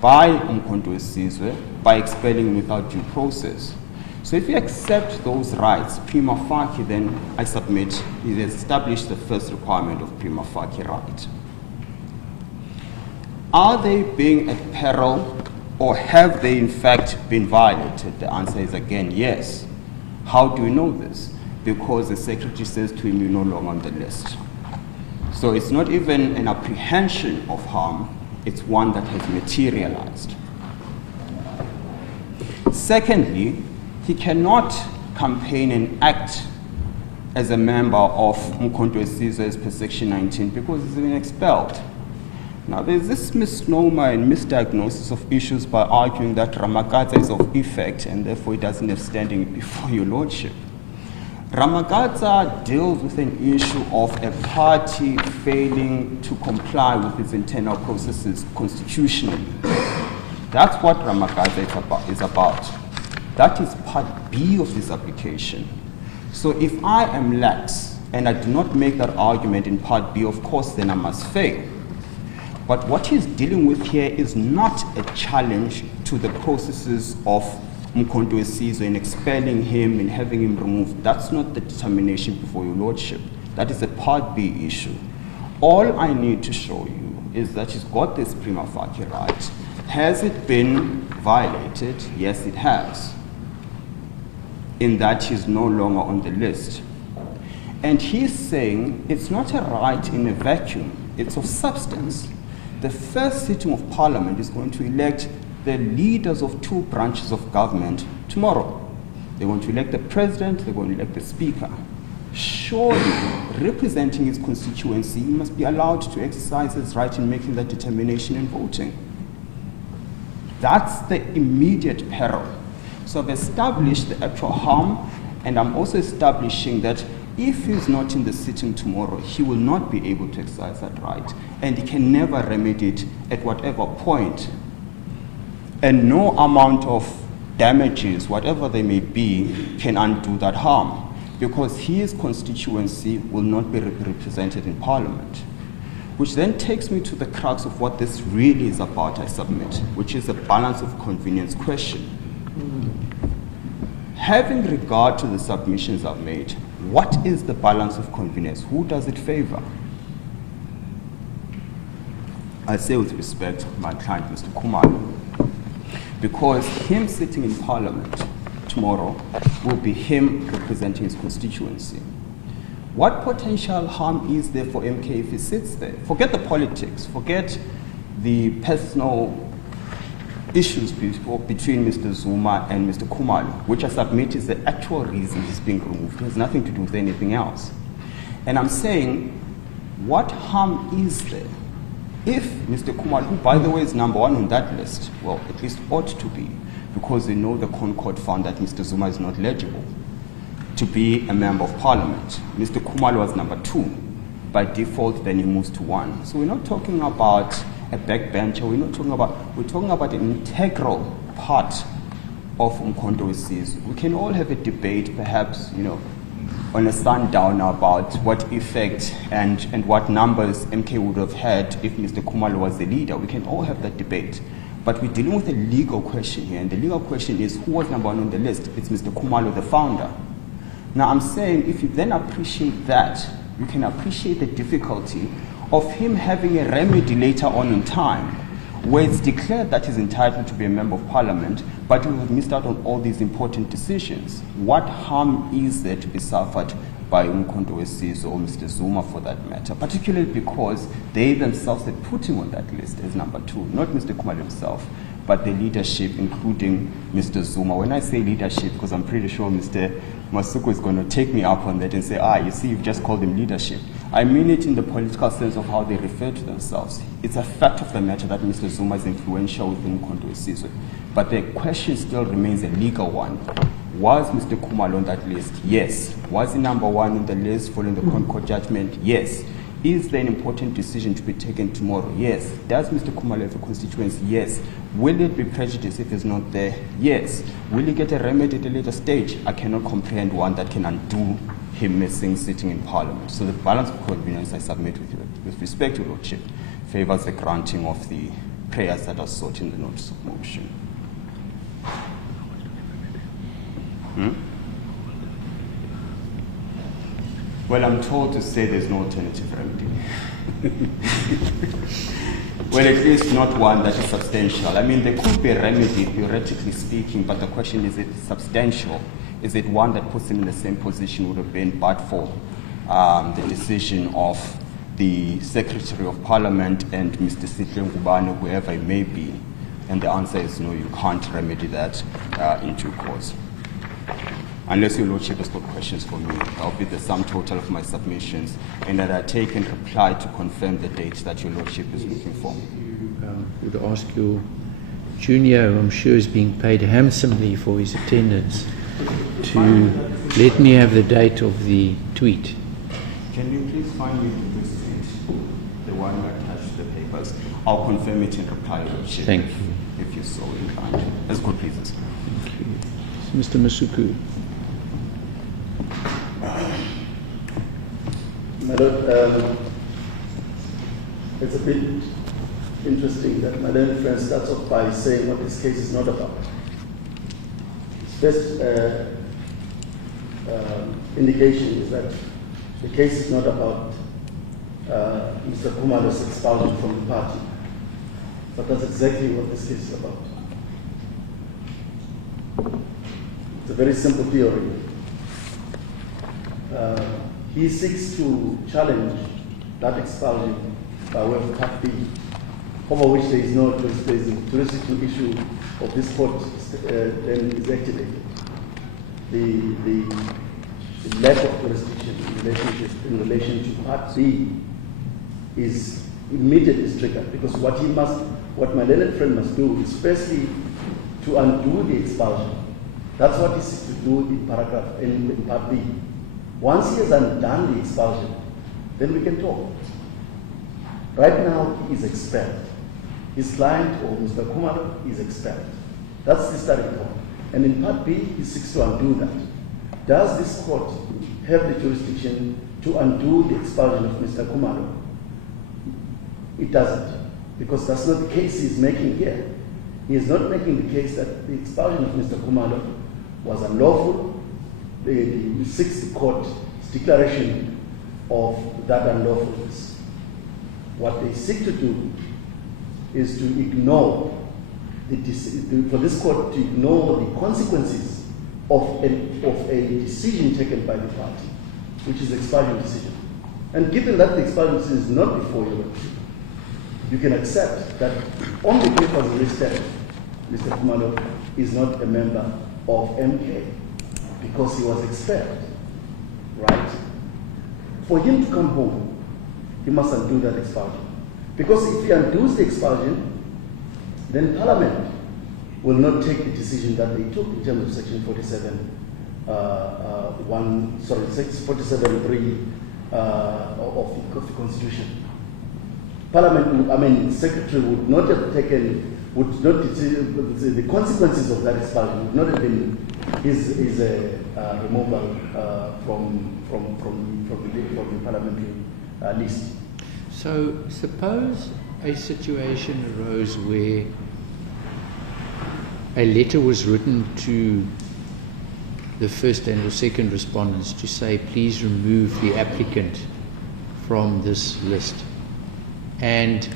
by Umkhonto by expelling without due process. So if you accept those rights, prima facie, then I submit he has established the first requirement of prima facie right. Are they being at peril, or have they in fact been violated? The answer is again yes. How do we know this? Because the secretary says to him, you're no longer on the list. So it's not even an apprehension of harm, it's one that has materialized. Secondly, he cannot campaign and act as a member of Umkhonto weSizwe as per Section 19 because he's been expelled. Now, there's this misnomer and misdiagnosis of issues by arguing that Ramagata is of effect and therefore it doesn't have standing before your lordship. Ramagata deals with an issue of a party failing to comply with its internal processes constitutionally. That's what Ramagata is about. That is part B of this application. So if I am lax and I do not make that argument in part B, of course, then I must fail. But what he's dealing with here is not a challenge to the processes of Umkhonto weSizwe in expelling him and having him removed. That's not the determination before your lordship. That is a part B issue. All I need to show you is that he's got this prima facie right. Has it been violated? Yes, it has. In that he's no longer on the list. And he's saying it's not a right in a vacuum, it's of substance. The first sitting of Parliament is going to elect the leaders of two branches of government tomorrow. They're going to elect the president, they're going to elect the speaker. Surely, representing his constituency, he must be allowed to exercise his right in making that determination and voting. That's the immediate peril. So I've established the actual harm, and I'm also establishing that if he's not in the sitting tomorrow, he will not be able to exercise that right, and he can never remedy it at whatever point. And no amount of damages, whatever they may be, can undo that harm, because his constituency will not be represented in Parliament. Which then takes me to the crux of what this really is about, I submit, which is a balance of convenience question. Having regard to the submissions I've made, what is the balance of convenience? Who does it favor? I say with respect my client, Mr. Khumalo, because him sitting in Parliament tomorrow will be him representing his constituency. What potential harm is there for MK if he sits there? Forget the politics, forget the personal issues between Mr. Zuma and Mr. Khumalo, which I submit is the actual reason he's being removed. It has nothing to do with anything else. And I'm saying, what harm is there if Mr. Khumalo, who by the way is number one on that list, well, at least ought to be, because they know the Concord found that Mr. Zuma is not legible to be a member of Parliament. Mr. Khumalo was number 2. By default, then he moves to 1. So we're not talking about a backbencher, we're talking about an integral part of Umkhonto weSizwe. We can all have a debate, perhaps, on a sundowner about what effect and what numbers MK would have had if Mr. Khumalo was the leader. We can all have that debate. But we're dealing with a legal question here, and the legal question is, who was number 1 on the list? It's Mr. Khumalo, the founder. Now, I'm saying, if you then appreciate that, you can appreciate the difficulty of him having a remedy later on in time, where it's declared that he's entitled to be a member of Parliament, but he will have missed out on all these important decisions. What harm is there to be suffered by Umkhonto weSizwe or Mr. Zuma for that matter, particularly because they themselves had put him on that list as number 2, not Mr. Khumalo himself, but the leadership, including Mr. Zuma. When I say leadership, because I'm pretty sure Mr. Masuku is going to take me up on that and say, you see, you've just called him leadership. I mean it in the political sense of how they refer to themselves. It's a fact of the matter that Mr. Zuma is influential within Umkhonto weSizwe. But the question still remains a legal one. Was Mr. Khumalo on that list? Yes. Was he number 1 on the list following the Concord judgment? Yes. Is there an important decision to be taken tomorrow? Yes. Does Mr. Khumalo have a constituency? Yes. Will it be prejudice if he's not there? Yes. Will he get a remedy at a later stage? I cannot comprehend one that can undo him missing sitting in Parliament. So the balance of convenience I submit with respect to Lordship favors the granting of the prayers that are sought in the notice of motion. Well, I'm told to say there's no alternative remedy. Well, at least not one that is substantial. I mean, there could be a remedy, theoretically speaking, but the question is it substantial? Is it one that puts him in the same position would have been but for the decision of the Secretary of Parliament and Mr. Ngubane, whoever it may be? And the answer is no, you can't remedy that in due course. unless your Lordship has got questions for me. That'll be the sum total of my submissions, and that I take and reply to confirm the dates that your Lordship is looking for. Would ask your junior, who I'm sure is being paid handsomely for his attendance, to let me have the date of the tweet. Can you please find me this tweet, the one attached to the papers? I'll confirm it in reply, Your Lordship. Thank you. If you're so inclined. As good pleases. Thank you. Mr. Masuku. My Lord, it's a bit interesting that my learned friend starts off by saying what this case is not about. His first indication is that the case is not about Mr. Khumalo's expulsion from the party, but that's exactly what this case is about. It's a very simple theory. He seeks to challenge that expulsion by way of Part B, over which there is no jurisdictional issue of this court then is activated. The lack of jurisdiction in relation to Part B is immediately triggered, because what my learned friend must do is firstly to undo the expulsion. That's what he seeks to do in Part B. Once he has undone the expulsion, then we can talk. Right now, he is expelled. His client, or Mr. Khumalo, is expelled. That's the starting point. And in Part B, he seeks to undo that. Does this court have the jurisdiction to undo the expulsion of Mr. Khumalo? It doesn't, because that's not the case he's making here. He is not making the case that the expulsion of Mr. Khumalo was unlawful. He seeks the court's declaration of that unlawfulness. What they seek to do is to ignore, for this court to ignore the consequences of a decision taken by the party, which is the expulsion decision. And given that the expulsion decision is not before you can accept that on the papers listed, Mr. Khumalo is not a member of MK because he was expelled, right? For him to come home, he must undo that expulsion. Because if he undoes the expulsion, then Parliament will not take the decision that they took in terms of Section 47(3) of the Constitution. The Secretary would not have taken, the consequences of that expulsion would not have been his removal from the parliamentary list. So suppose a situation arose where a letter was written to the first and the second respondents to say, please remove the applicant from this list. And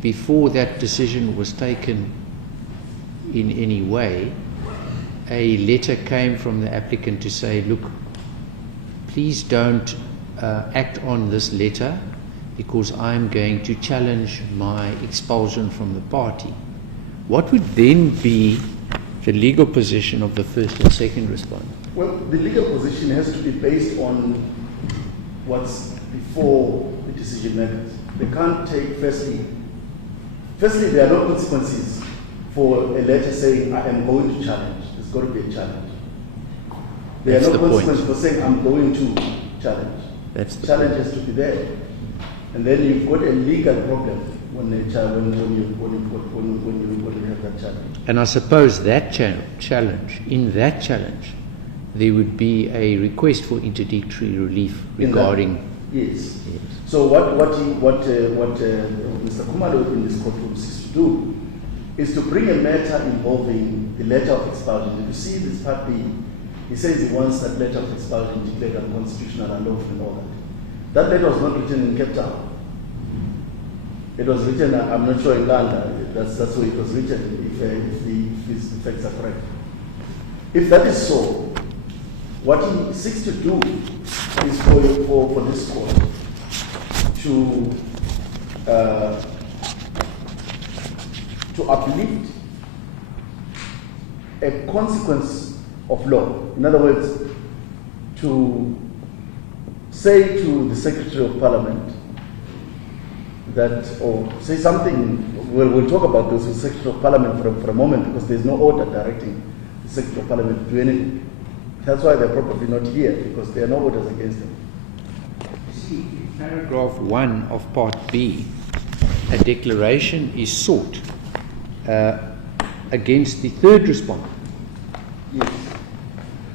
before that decision was taken in any way, a letter came from the applicant to say, look, please don't act on this letter because I'm going to challenge my expulsion from the party. What would then be the legal position of the first and second respondent? Well, the legal position has to be based on what's before the decision makers. They can't take, firstly, there are no consequences for a letter saying, I am going to challenge. There's got to be a challenge. There are no consequences for saying, I'm going to challenge. That's the challenge has to be there. And then you've got a legal problem when you have that challenge. And I suppose that challenge, there would be a request for interdictory relief regarding. Yes. So what Mr. Khumalo in this courtroom seeks to do is to bring a matter involving the letter of expulsion. If you see this Part B, he says he wants that letter of expulsion declared unconstitutional and unlawful and all that. That letter was not written in Cape Town. It was written, I'm not sure, in London. That's where it was written, if these facts are correct. If that is so, what he seeks to do is for this court to uplift a consequence of law. In other words, to say to the Secretary of Parliament that, or say something, we'll talk about this with Secretary of Parliament for a moment, because there's no order directing the Secretary of Parliament to do anything. That's why they're probably not here, because there are no orders against them. See, in paragraph 1 of Part B, a declaration is sought against the third respondent. Yes.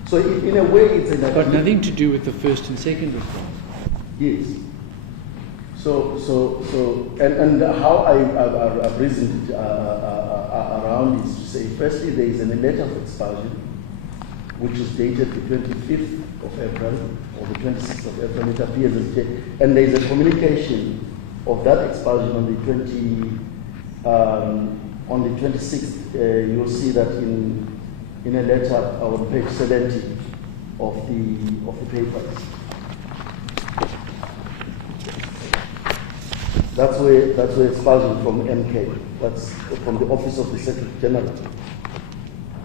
So in a way, it's an... But nothing to do with the first and second respondent. Yes. And how I've reasoned around is to say, firstly, there is a letter of expulsion, which is dated the 25th of April, or the 26th of April, it appears as and there is a communication of that expulsion on the 26th. You'll see that in a letter on page 70 of the papers. That's where expulsion from MK. That's from the Office of the Secretary General.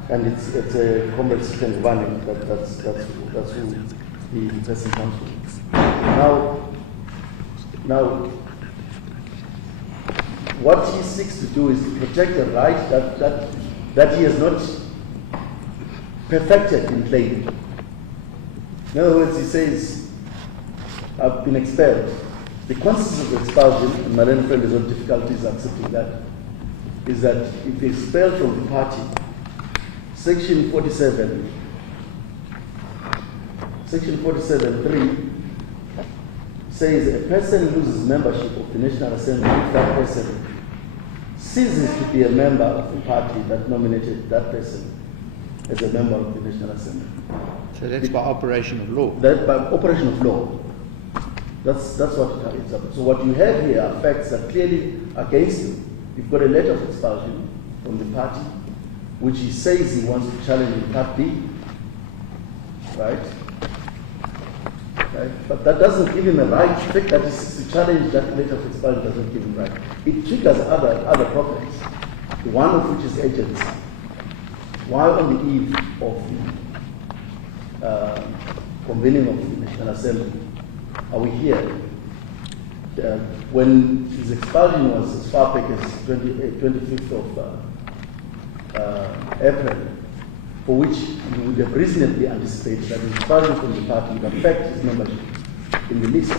And it's a Comrade Zethu, that's who the person comes from. Now, what he seeks to do is to protect the right that he has not perfected in claiming. In other words, he says, I've been expelled. The consequence of the expulsion, and my learned friend has got difficulties accepting that, is that if they're expelled from the party, Section 47, Section 47.3 says a person loses membership of the National Assembly if that person ceases to be a member of the party that nominated that person as a member of the National Assembly. So that's by operation of law. That by operation of law. That's what it is about. So what you have here are facts that clearly against you. You've got a letter of expulsion from the party, which he says he wants to challenge in Part B, right? But that doesn't give him a right. The fact that he seeks to challenge that letter of expulsion doesn't give him right. It triggers other problems, one of which is agency. While on the eve of the convening of the National Assembly, are we here? When his expulsion was as far back as 25th of April, for which you would have reasonably anticipated that his expulsion from the party would affect his membership in the list.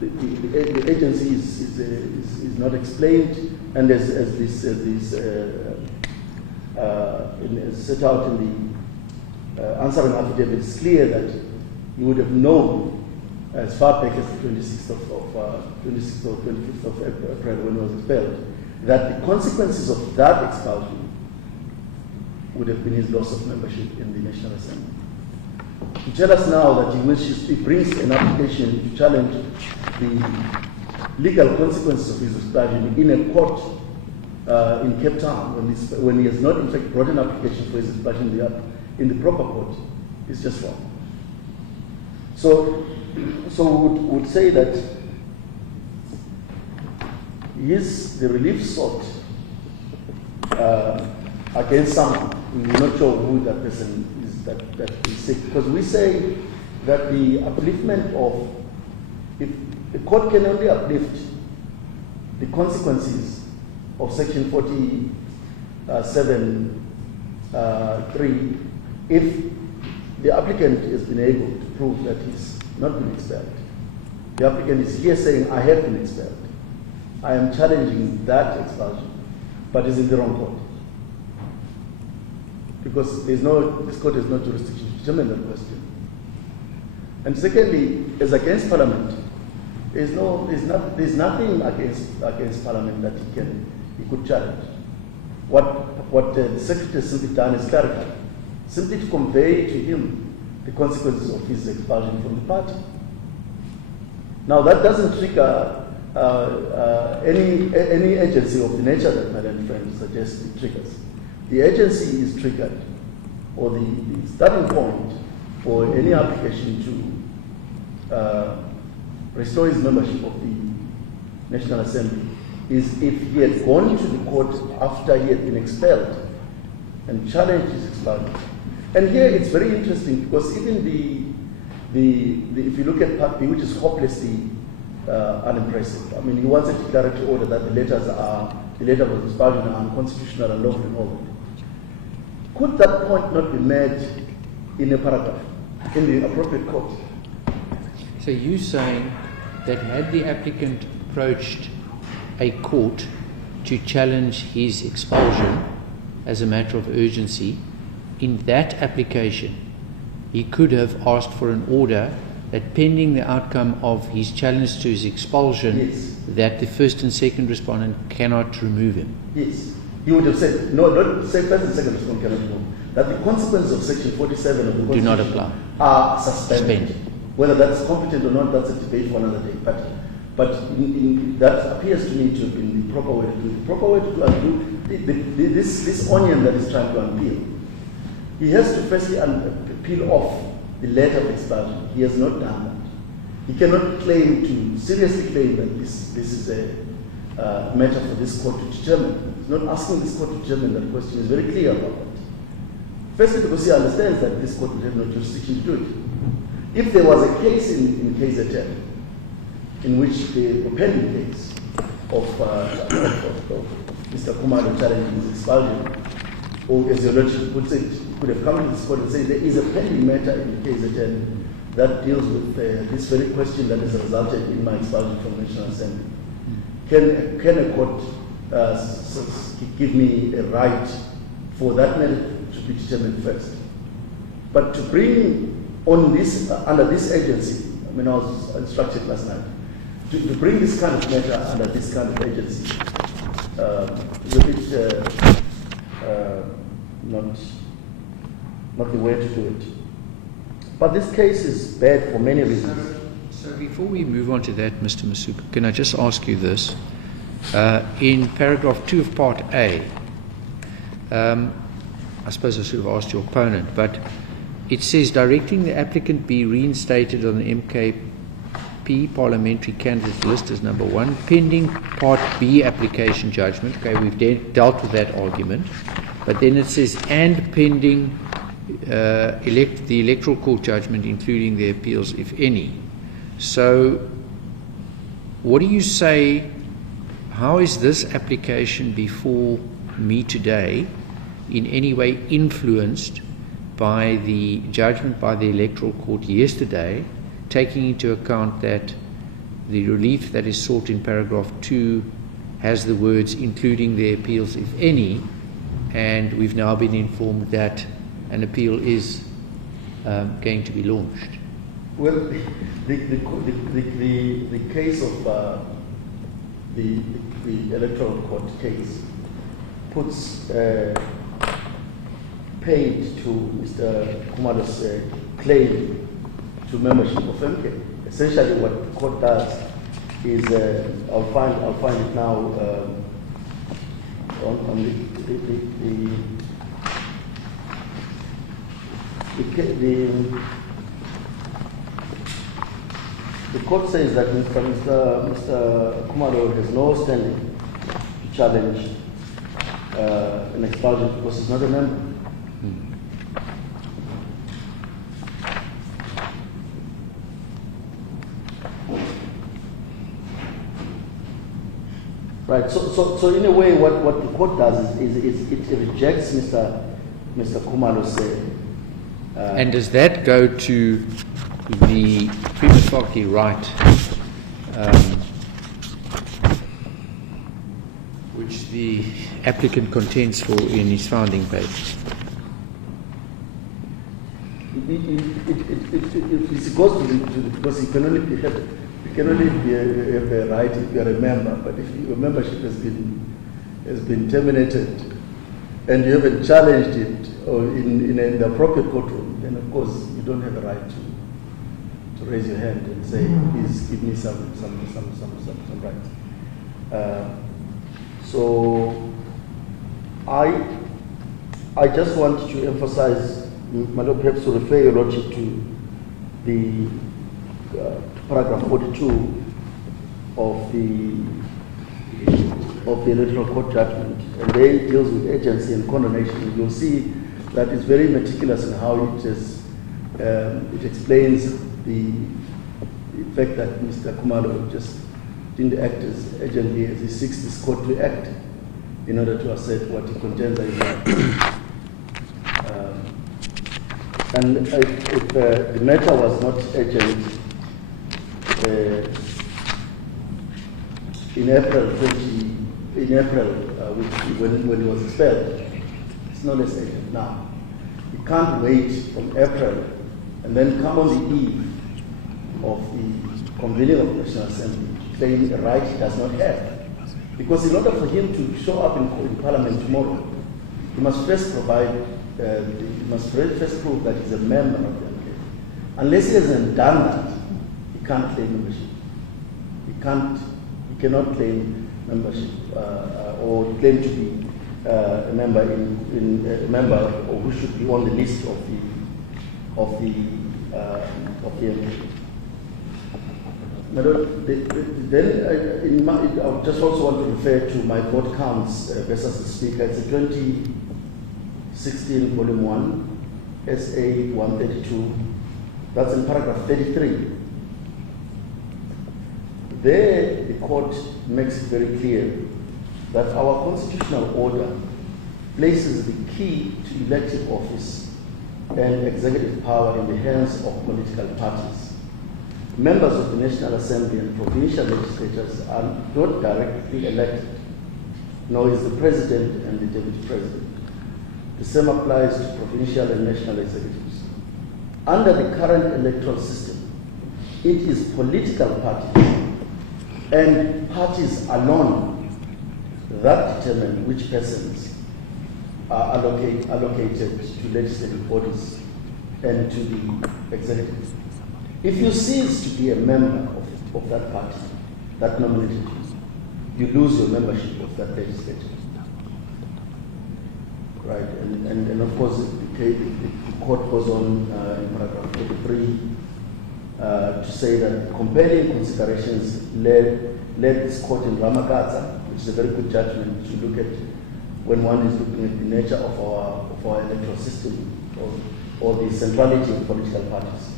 The agency is not explained, and as set out in the answering affidavit, it's clear that you would have known as far back as the 26th or 25th of April when he was expelled, that the consequences of that expulsion would have been his loss of membership in the National Assembly. To tell us now that he brings an application to challenge the legal consequences of his expulsion in a court in Cape Town, when he has not in fact brought an application for his expulsion in the proper court, is just wrong. So we would say that the relief sought against someone, we're not sure who that person is that is sick, because we say that the upliftment of, if the court can only uplift the consequences of Section 47.3 if the applicant has been able to prove that he's not been expelled. The applicant is here saying, I have been expelled. I am challenging that expulsion, but is in the wrong court. Because this court has no jurisdiction to determine that question. And secondly, as against Parliament, there's nothing against Parliament that he could challenge. What the Secretary has simply done is clarify, simply to convey to him the consequences of his expulsion from the party. Now that doesn't trigger any agency of the nature that my learned friend suggests it triggers. The agency is triggered, or the starting point for any application to restore his membership of the National Assembly is if he had gone to the court after he had been expelled and challenged his expulsion. And here it's very interesting because even if you look at Part B, which is hopelessly unimpressive. I mean, he wants a declaratory order that the letter of expulsion are unconstitutional and unlawful and all that. Could that point not be made in a paragraph in the appropriate court? So you're saying that had the applicant approached a court to challenge his expulsion as a matter of urgency, in that application he could have asked for an order that pending the outcome of his challenge to his expulsion, Yes. that the first and second respondent cannot remove him. Yes. He would have said, no, not say first and second respondent cannot remove, that the consequences of Section 47 of the Do not Constitution apply. are suspended. Suspended. Whether that's competent or not, that's a debate for another day. But that appears to me to have been the proper way to do it. The proper way to undo this onion that he's trying to unpeel. He has to firstly peel off the letter of expulsion. He has not done that. He cannot seriously claim that this is a matter for this court to determine. He's not asking this court to determine that question. He's very clear about that. Firstly, because he understands that this court would have no jurisdiction to do it. If there was a case in KZN in which the pending case of Mr. Khumalo challenging his expulsion, or as your lordship puts it, could have come to this court and say there is a pending matter in the KZN that deals with this very question that has resulted in my expulsion from the National Assembly. Can a court give me a right for that matter to be determined first? But to bring on this, under this agency, I mean, I was instructed last night, to bring this kind of matter under this kind of agency is a bit not the way to do it. But this case is bad for many reasons. So before we move on to that, Mr. Masuku, can I just ask you this? In paragraph 2 of Part A, I suppose I should have asked your opponent, but it says directing the applicant be reinstated on the MKP parliamentary candidate list as number 1, pending Part B application judgment. Okay, we've dealt with that argument. But then it says, and pending the Electoral Court judgment, including the appeals, if any. So, what do you say, how is this application before me today in any way influenced by the judgment by the Electoral Court yesterday, taking into account that the relief that is sought in paragraph 2 has the words, including the appeals, if any, and we've now been informed that an appeal is going to be launched? Well, the case of the Electoral Court case puts paid to Mr. Khumalo's claim to membership of MK. Essentially, what the court does is, I'll find it now on the court says that Mr. Khumalo has no standing to challenge an expulsion because he's not a member. Right. So in a way, what the court does is it rejects Mr. Khumalo's. And does that go to the prima facie right, which the applicant contends for in his founding papers? It goes to the because he can only have a right if you are a member, but if your membership has been terminated and you haven't challenged it or in the appropriate courtroom, then of course you don't have a right to raise your hand and say, please give me some rights. So I just want to emphasize, my Lord, perhaps to refer your Lordship to the paragraph 42 of the of the Electoral Court judgment, and there it deals with agency and condonation. You'll see that it's very meticulous in how it explains the fact that Mr. Khumalo just didn't act as agently as he seeks this court to act in order to assert what he contends are his rights. And if the matter was not urgent in April, when he was expelled, it's not less urgent now. You can't wait from April and then come on the eve of the convening of the National Assembly claim a right he does not have. Because in order for him to show up in Parliament tomorrow, he must first provide, he must first prove that he's a member of the NK. Unless he hasn't done that, he can't claim membership. He cannot claim membership or claim to be a member a member or who should be on the list of the NK. Then I just also want to refer to my vote counts versus the Speaker. It's a 2016 Volume 1, SA 132. That's in paragraph 33. There, the court makes it very clear that our constitutional order places the key to elective office and executive power in the hands of political parties. Members of the National Assembly and provincial legislatures are not directly elected, nor is the President and the Deputy President. The same applies to provincial and national executives. Under the current electoral system, it is political parties and parties alone that determine which persons are allocated to legislative bodies and to the executive. If you cease to be a member of that party, that nominated you lose your membership of that legislature. Right, and of course the court goes on in paragraph 43 to say that compelling considerations led this court in Ramakatsa, which is a very good judgment to look at when one is looking at the nature of our electoral system or the centrality of political parties.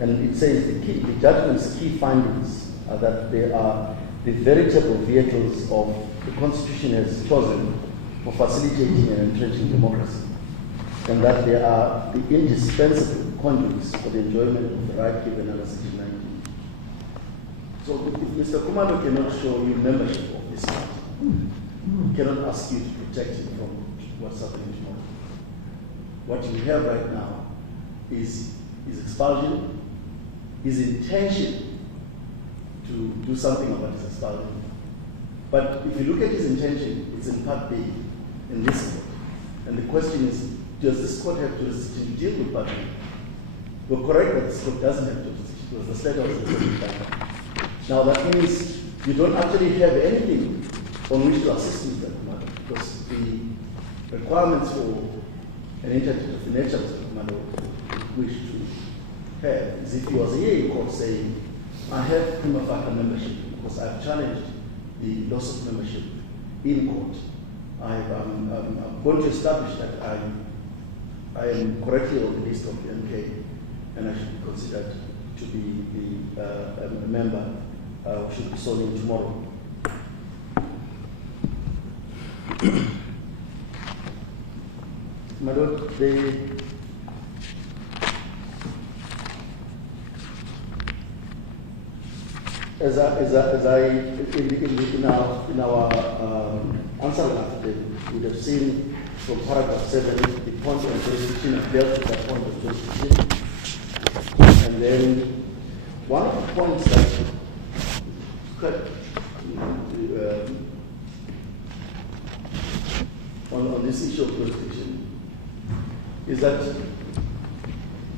And it says the judgment's key findings are that they are the veritable vehicles of the Constitution has chosen for facilitating and entrenching democracy, and that they are the indispensable conduits for the enjoyment of the right given under Section 19. So if Mr. Khumalo cannot show you membership of this party, he cannot ask you to protect him from what's happening tomorrow. What you have right now is his expulsion, his intention to do something about his expulsion. But if you look at his intention, it's in Part B in this court. And the question is, does this court have jurisdiction to deal with Part B? We're correct that this court doesn't have jurisdiction because the state of the state. Now that means you don't actually have anything on which to assist Mr. Khumalo, because the requirements for an entity of the nature of Mr. Khumalo wish to have is if he was here in court saying, I have prima facie membership because I've challenged the loss of membership in court. I'm going to establish that I am correctly on the list of the NK and I should be considered to be a member who should be sworn in tomorrow. My Lord, as I in our answering affidavit, we have seen from paragraph 7 the point of jurisdiction and dealt with that point of jurisdiction. And then one of the points that on this issue of jurisdiction is that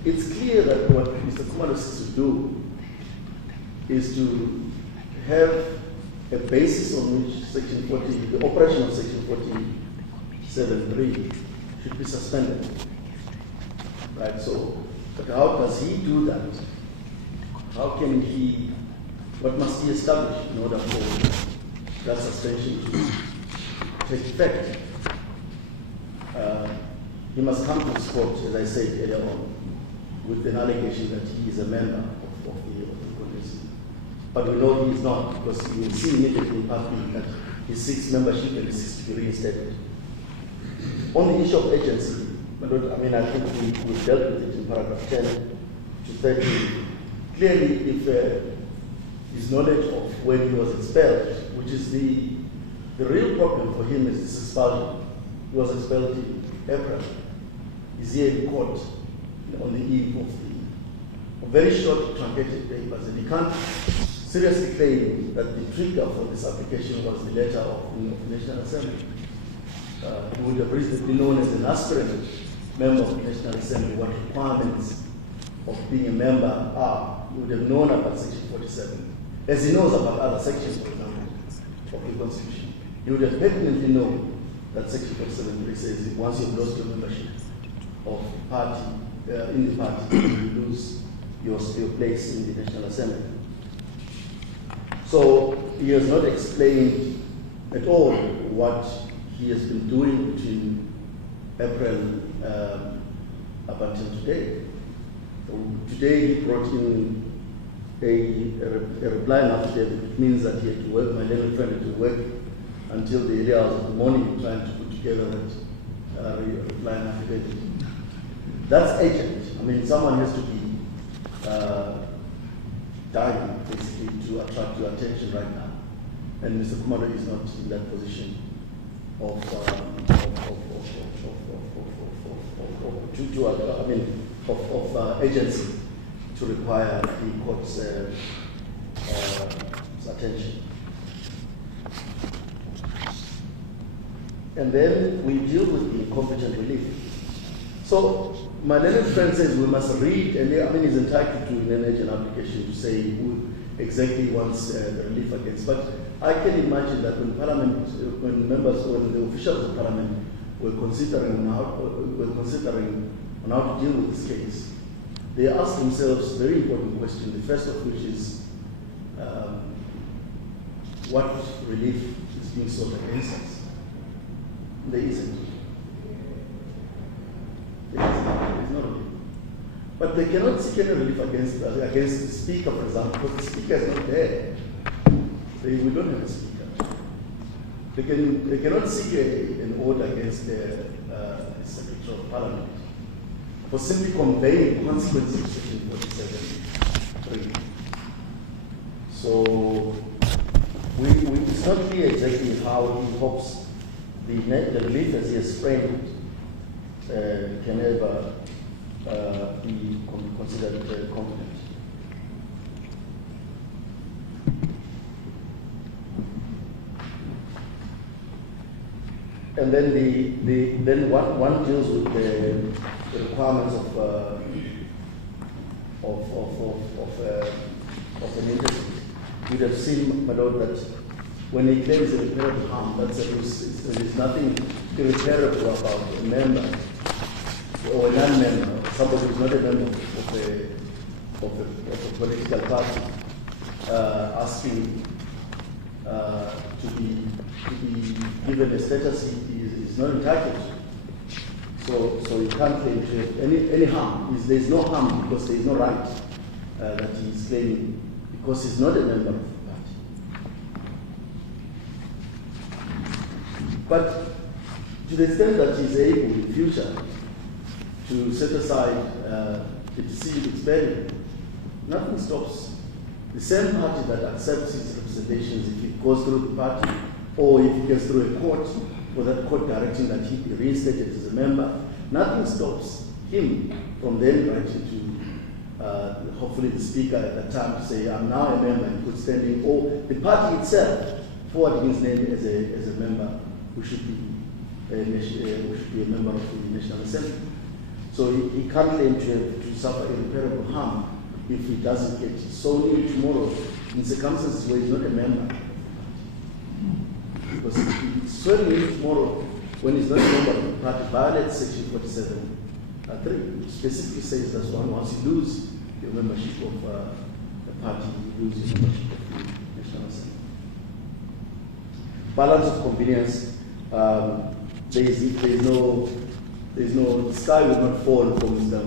it's clear that what Mr. Khumalo seeks to do is to have a basis on which Section 40, the operation of Section 47.3 should be suspended. Right, so, but how does he do that? How can he, what must he establish in order for that suspension to take effect, he must come to this court, as I said earlier on, with an allegation that he is a member of the Congress. But we know he is not, because you will see immediately in Part B that he seeks membership and he seeks to be reinstated. On the issue of agency, I think we dealt with it in paragraph 10 to 13. Clearly, if his knowledge of when he was expelled, which is the real problem for him is this expulsion. He was expelled in April. He's here in court on the eve of the very short truncated papers, and he can't seriously claim that the trigger for this application was the letter of the National Assembly. He would have reasonably known as an aspirant member of the National Assembly what requirements of being a member are. He would have known about Section 47, as he knows about other sections, for example, of the Constitution. He would have definitely known that Section 47 says once you've lost your membership of party, in the party, you lose your place in the National Assembly. So he has not explained at all what he has been doing between April up until today. Today he brought in a reply affidavit, which means that he had to work, my little friend had to work until the early hours of the morning trying to put together that reply affidavit. That's urgent. Someone has to be dying, basically, to attract your attention right now. And Mr. Khumalo is not in that position of agency to require the court's attention. And then we deal with the incompetent relief. So my learned friend says we must read, and he's entitled to an urgent application to say who exactly wants the relief against. But I can imagine that when Parliament, when the officials of Parliament were considering on how to deal with this case, they asked themselves a very important question. The first of which is what relief is being sought against us? There isn't. There is no relief. But they cannot seek any relief against the Speaker, for example, because the Speaker is not there. We don't have a Speaker. They cannot seek an order against the Secretary of Parliament for simply conveying consequences of Section 47(3). So it's not clear exactly how he hopes the relief as he has framed can ever be considered competent. And then then one deals with the requirements of an interest. You'd have seen, my Lord, that when he claims irreparable harm, there's nothing irreparable about a member or a non-member, somebody who's not a member of a political party, asking to be given a status he is not entitled to. So you can't claim to have any harm. There's no harm because there is no right that he is claiming because he's not a member of the party. But to the extent that he's able in future to set aside the deceived experience, nothing stops the same party that accepts his representations if it goes through the party or if it gets through a court or that court directing that he be reinstated as a member, nothing stops him from then writing to hopefully the Speaker at that time to say, I'm now a member in good standing, or the party itself forwarding his name as a member who should be a member of the National Assembly. So he can't claim to suffer irreparable harm if he doesn't get so new tomorrow in circumstances where he's not a member. Because swearing in tomorrow when he's not a member of the party violates Section 47(3), which specifically says that once you lose your membership of the party, you lose your membership of the National Assembly. balance of convenience, there's no sky will not fall for Mr.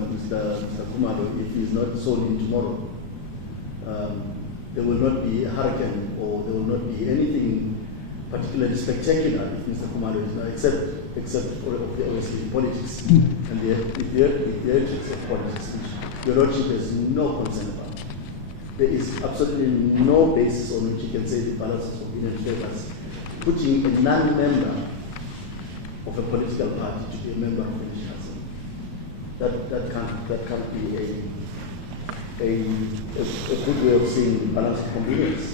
Khumalo if he is not sold in tomorrow. There will not be a hurricane, or there will not be anything particularly spectacular if Mr. Khumalo is not, except for obviously politics and the ethics of politics, which your Lordship has no concern about. There is absolutely no basis on which you can say the balance of opinion favors putting a non-member of a political party to be a member of the National Assembly. That can't be a good way of seeing the balance of convenience.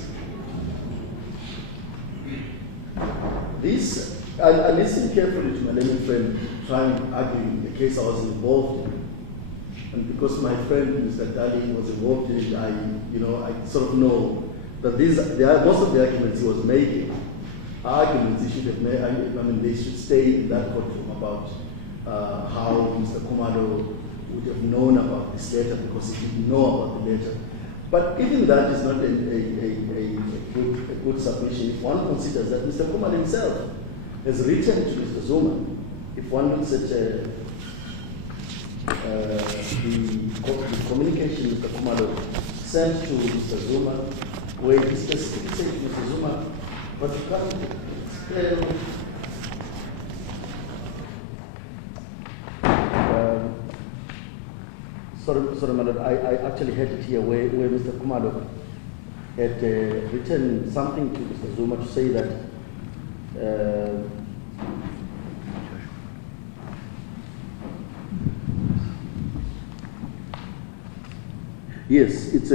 This, I listened carefully to my learned friend trying arguing the case I was involved in. And because my friend, Mr. Dali, was involved in it, I sort of know that most of the arguments he was making are arguments he should have made. They should stay in that courtroom about how Mr. Khumalo would have known about this letter because he didn't know about the letter. But even that is not a good submission if one considers that Mr. Khumalo himself has written to Mr. Zuma. If one looks at the communication Mr. Khumalo sent to Mr. Zuma, where he specifically said to Mr. Zuma, but you can't sorry, my Lord, I actually had it here where Mr. Khumalo had written something to Mr. Zuma to say that yes, it's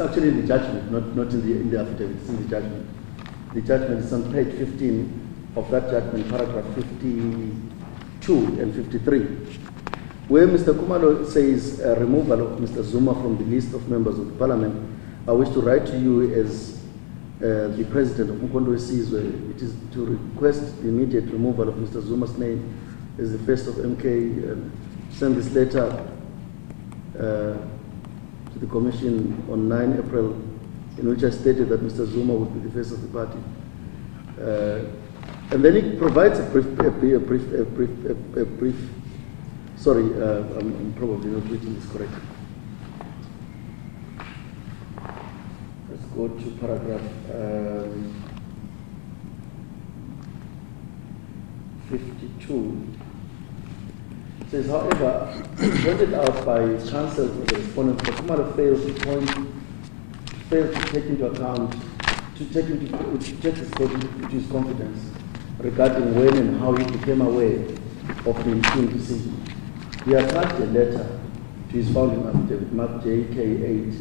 actually in the judgment, not in the affidavit. It's in the judgment. The judgment is on page 15 of that judgment, paragraph 52 and 53, where Mr. Khumalo says removal of Mr. Zuma from the list of members of the parliament. I wish to write to you as the president of Inkundla. It is to request the immediate removal of Mr. Zuma's name as the first of MK. Send this letter to the commission on 9 April, in which I stated that Mr. Zuma would be the face of the party. And then it provides a brief sorry, I'm probably not reading this correctly. Let's go to paragraph 52. It says, however, pointed out by counsel for the respondent, the Khumalo fails to take into account, to check his confidence regarding when and how he became aware of the Inkundla decision. He attached a letter to his founding affidavit, marked JK8.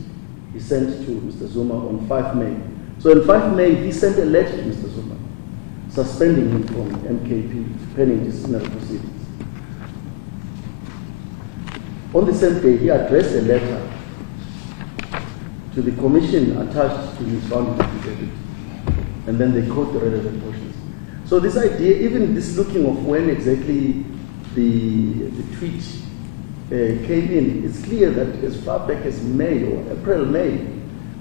He sent to Mr. Zuma on 5 May. So on 5 May, he sent a letter to Mr. Zuma, suspending him from MKP, pending disciplinary proceedings. On the same day, he addressed a letter to the commission attached to his founding affidavit, and then they quote the relevant portions. So this idea, even this looking of when exactly the tweet came in, it's clear that as far back as May or April, May,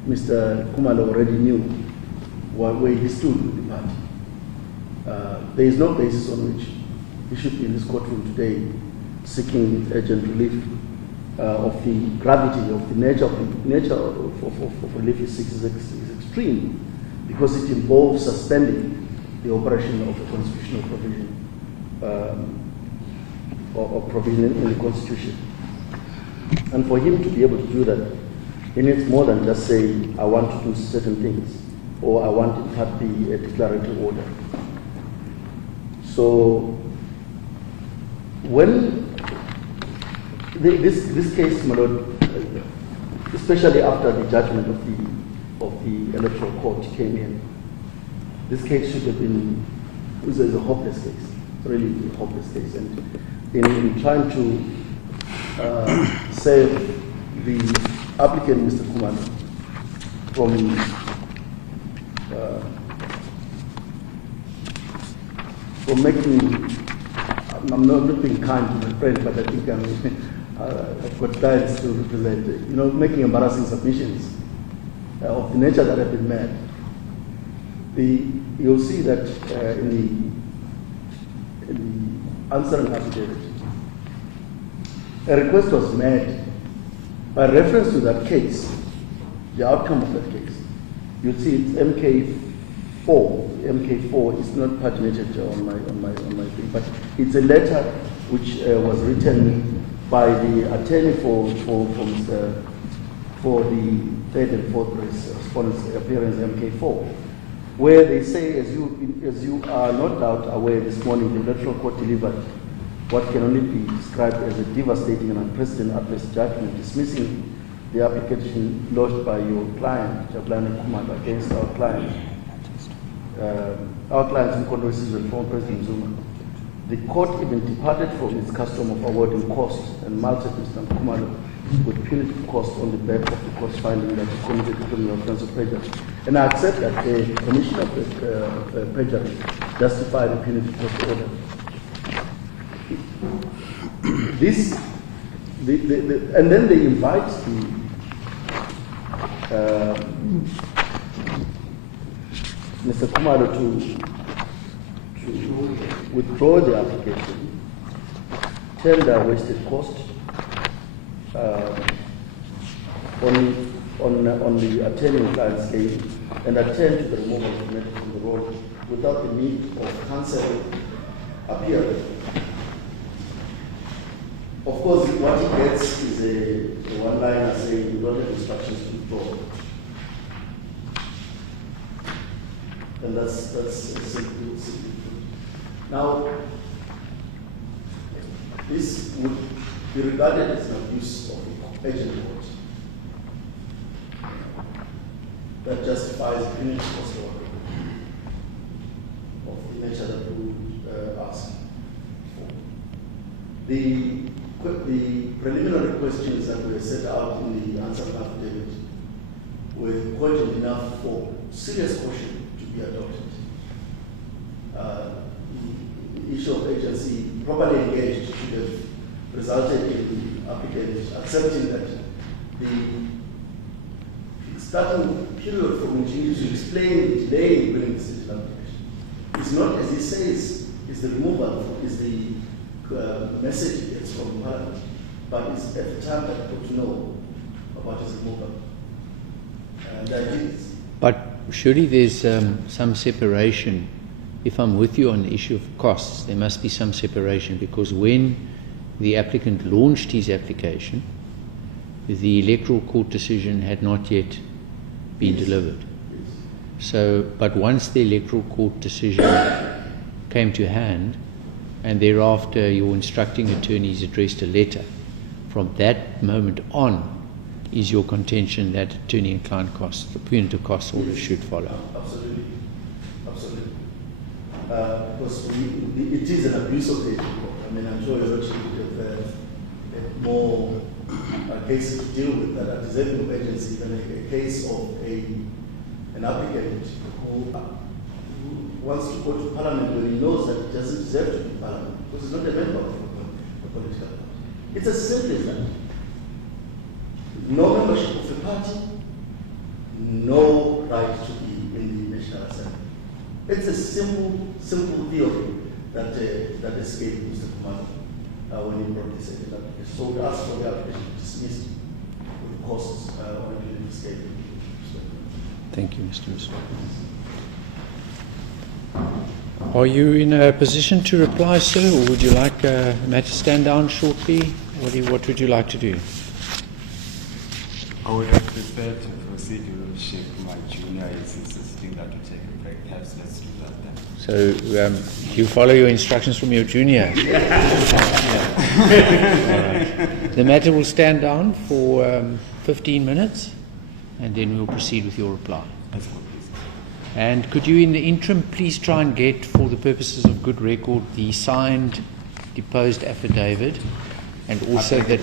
Mr. Khumalo already knew where he stood with the party. There is no basis on which he should be in this courtroom today seeking urgent relief of the gravity of the nature of relief he seeks is extreme, because it involves suspending the operation of a constitutional provision or provision in the Constitution. And for him to be able to do that, he needs more than just saying, I want to do certain things, or I want to have the declaratory order. So when this case, my Lord, especially after the judgment of the Electoral Court came in, this case should have been, this is a hopeless case. It's really a hopeless case. And in trying to save the applicant, Mr. Khumalo, from making, I'm not being kind to my friend, but I think I've got guides to represent, making embarrassing submissions of the nature that have been made. You'll see that in the answering affidavit, a request was made by reference to that case, the outcome of that case. You'll see it's MK4. MK4 is not paginated on my thing, but it's a letter which was written by the attorney for the third and fourth respondents appearance MK4, where they say, as you are no doubt aware, this morning the Electoral Court delivered what can only be described as a devastating and unprecedented adverse judgment dismissing the application lodged by your client, Jubulani Khumalo, against our client, Inkundla, and former President Zuma. The court even departed from its custom of awarding costs and mulcted Mr. Khumalo with punitive costs on the back of the court's finding that he committed a criminal offense of perjury. And I accept that the commission of perjury justified the punitive cost order. And then they invite Mr. Khumalo to withdraw the application, tender wasted cost on the attending client's case, and attend to the removal of the matter from the road without the need of counsel appearing. Of course, what he gets is a one-liner saying you don't have instructions to withdraw. And that's simple. Now, this would be regarded as an abuse of the agent court that justifies the punitive cost order of the nature that we would ask for. The preliminary questions that were set out in the answer affidavit were cogent enough for serious caution to be adopted. The issue of agency properly engaged should have resulted in the applicant accepting that the starting period from which he used to explain the delay in bringing the citizen application is not, as he says, is the removal, is the message he gets from Parliament, but it's at the time that people to know about his removal. But surely there's some separation. If I'm with you on the issue of costs, there must be some separation, because when the applicant launched his application, the Electoral Court decision had not yet been delivered. So, but once the Electoral Court decision came to hand, and thereafter your instructing attorneys addressed a letter, from that moment on is your contention that attorney and client costs, the punitive cost order should follow. Absolutely. Because it is an abuse of the agent court. I mean, I'm sure you're actually have more cases to deal with that are deserving of agency than a case of an applicant who wants to go to Parliament when he knows that he doesn't deserve to be in Parliament because he's not a member of the political party. It's as simple as that. No membership of a party, no right to be in the National Assembly. It's a simple theory that escaped Mr. Khumalo when he brought this application. So we asked for the application dismissed with costs on the escape. Thank you, Mr. Minister. Are you in a position to reply, sir, or would you like Matt to stand down shortly? What would you like to do? I would have preferred to proceed with Sheikh. My junior is insisting that we take a break. Perhaps let's do that then. So you follow your instructions from your junior. Right. The matter will stand down for 15 minutes, and then we'll proceed with your reply. And could you, in the interim, please try and get, for the purposes of good record, the signed deposed affidavit, and also the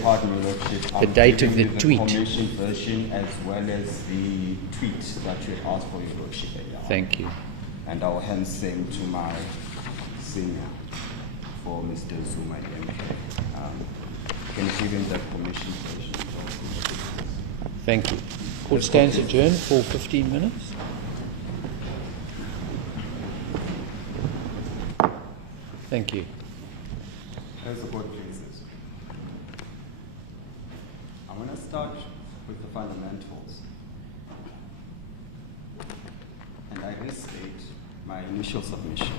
date of the tweet. The commission version as well as the tweet that you had asked for, your lordship. Thank you. And I'll hand same to my senior for Mr. Zuma MK. Can you give him that commission version? Thank you. Court stands adjourned for 15 minutes. Thank you. As the board pleases. I'm going to start with the fundamentals. And I restate my initial submission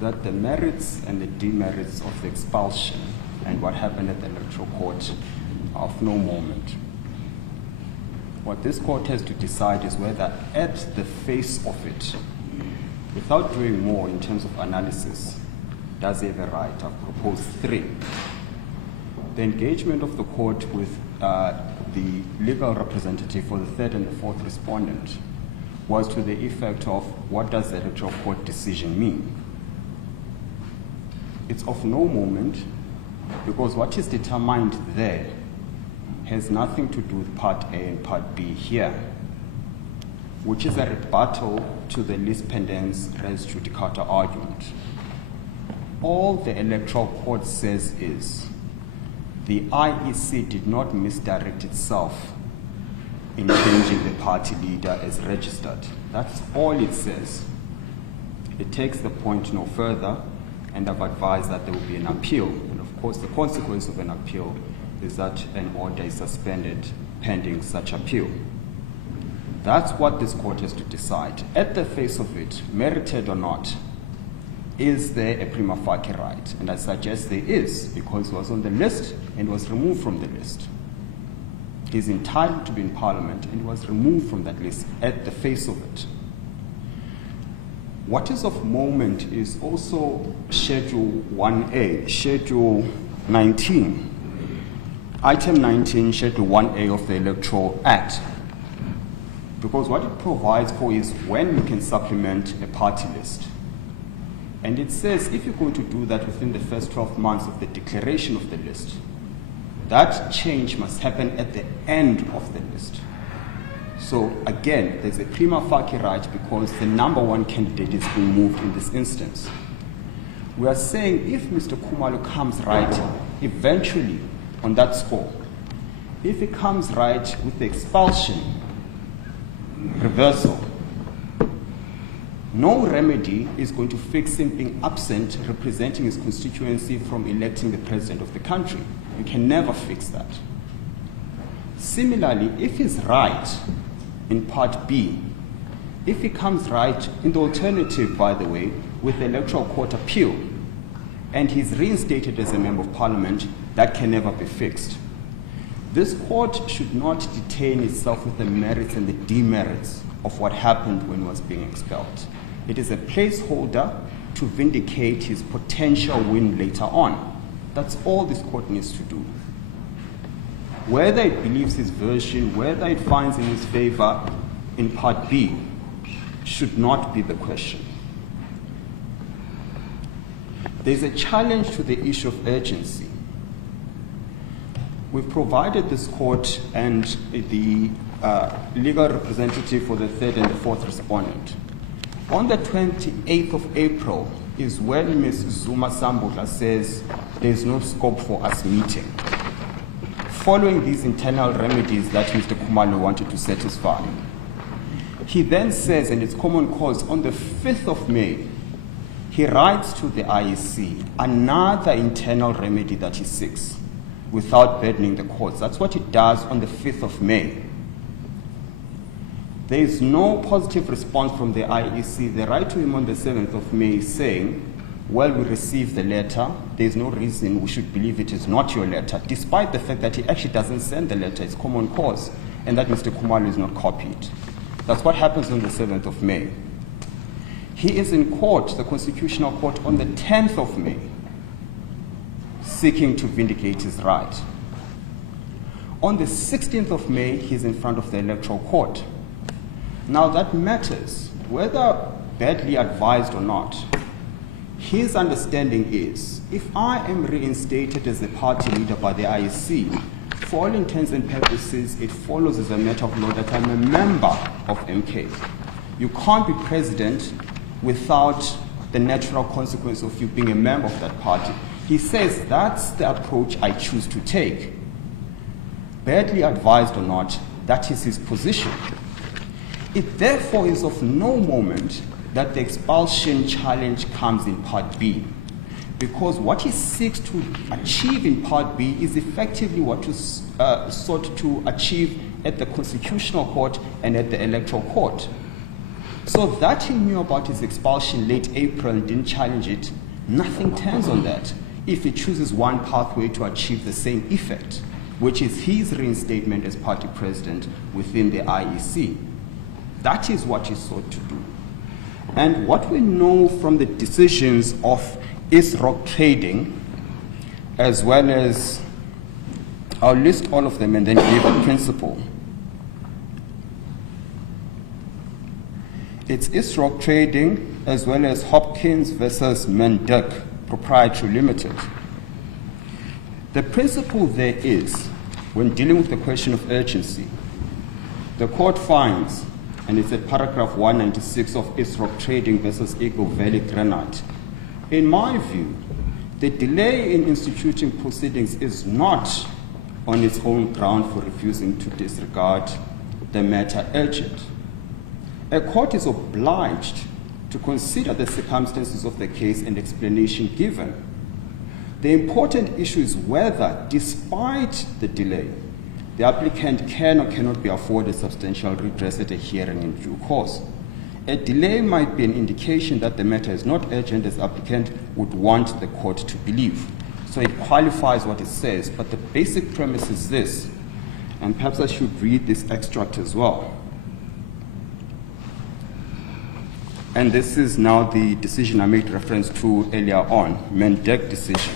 that the merits and the demerits of the expulsion and what happened at the Electoral Court are of no moment. What this court has to decide is whether at the face of it, without doing more in terms of analysis, does he have a right? I've proposed 3. The engagement of the court with the legal representative for the 3rd and the 4th respondent was to the effect of, what does the Electoral Court decision mean? It's of no moment, because what is determined there has nothing to do with Part A and Part B here, which is a rebuttal to the lis pendens res judicata argument. All the Electoral Court says is the IEC did not misdirect itself in changing the party leader as registered. That's all it says. It takes the point no further, and I've advised that there will be an appeal. And of course, the consequence of an appeal is that an order is suspended pending such appeal. That's what this court has to decide. At the face of it, merited or not, is there a prima facie right? And I suggest there is, because he was on the list and was removed from the list. He's entitled to be in Parliament and was removed from that list at the face of it. What is of moment is also Schedule 1A, Schedule 19, Item 19, Schedule 1A of the Electoral Act. Because what it provides for is when you can supplement a party list. And it says if you're going to do that within the first 12 months of the declaration of the list, that change must happen at the end of the list. So again, there's a prima facie right because the number 1 candidate is being moved in this instance. We are saying if Mr. Khumalo comes right eventually on that score, if he comes right with the expulsion, reversal, no remedy is going to fix him being absent representing his constituency from electing the president of the country. You can never fix that. Similarly, if he's right in Part B, if he comes right in the alternative, by the way, with the Electoral Court appeal, and he's reinstated as a Member of Parliament, that can never be fixed. This court should not detain itself with the merits and the demerits of what happened when he was being expelled. It is a placeholder to vindicate his potential win later on. That's all this court needs to do. Whether it believes his version, whether it finds in his favor in Part B, should not be the question. There's a challenge to the issue of urgency. We've provided this court and the legal representative for the 3rd and the 4th respondent. On the 28th of April is when Ms. Zuma Sambula says there's no scope for us meeting, following these internal remedies that Mr. Khumalo wanted to satisfy. He then says, and it's common cause, on the 5th of May, he writes to the IEC another internal remedy that he seeks without burdening the courts. That's what he does on the 5th of May. There is no positive response from the IEC. They write to him on the 7th of May saying, well, we received the letter. There's no reason we should believe it is not your letter, despite the fact that he actually doesn't send the letter. It's common cause, and that Mr. Khumalo is not copied. That's what happens on the 7th of May. He is in court, the Constitutional Court, on the 10th of May, seeking to vindicate his right. On the 16th of May, he's in front of the Electoral Court. Now that matters, whether badly advised or not. His understanding is, if I am reinstated as the party leader by the IEC, for all intents and purposes, it follows as a matter of law that I'm a member of MK. You can't be president without the natural consequence of you being a member of that party. He says that's the approach I choose to take. Badly advised or not, that is his position. It therefore is of no moment that the expulsion challenge comes in Part B, because what he seeks to achieve in Part B is effectively what was sought to achieve at the Constitutional Court and at the Electoral Court. So that he knew about his expulsion late April and didn't challenge it, nothing turns on that if he chooses one pathway to achieve the same effect, which is his reinstatement as party president within the IEC. That is what he sought to do. And what we know from the decisions of ISROC Trading, as well as, I'll list all of them and then give a principle. It's ISROC Trading, as well as Hopkins versus Mendek Proprietary Limited. The principle there is, when dealing with the question of urgency, the court finds, and it's at paragraph 196 of ISROC Trading versus Eagle Valley Granite. In my view, the delay in instituting proceedings is not on its own ground for refusing to disregard the matter urgent. A court is obliged to consider the circumstances of the case and explanation given. The important issue is whether, despite the delay, the applicant can or cannot be afforded substantial redress at a hearing in due course. A delay might be an indication that the matter is not urgent, as the applicant would want the court to believe. So it qualifies what it says, but the basic premise is this, and perhaps I should read this extract as well. And this is now the decision I made reference to earlier on, Mendek decision.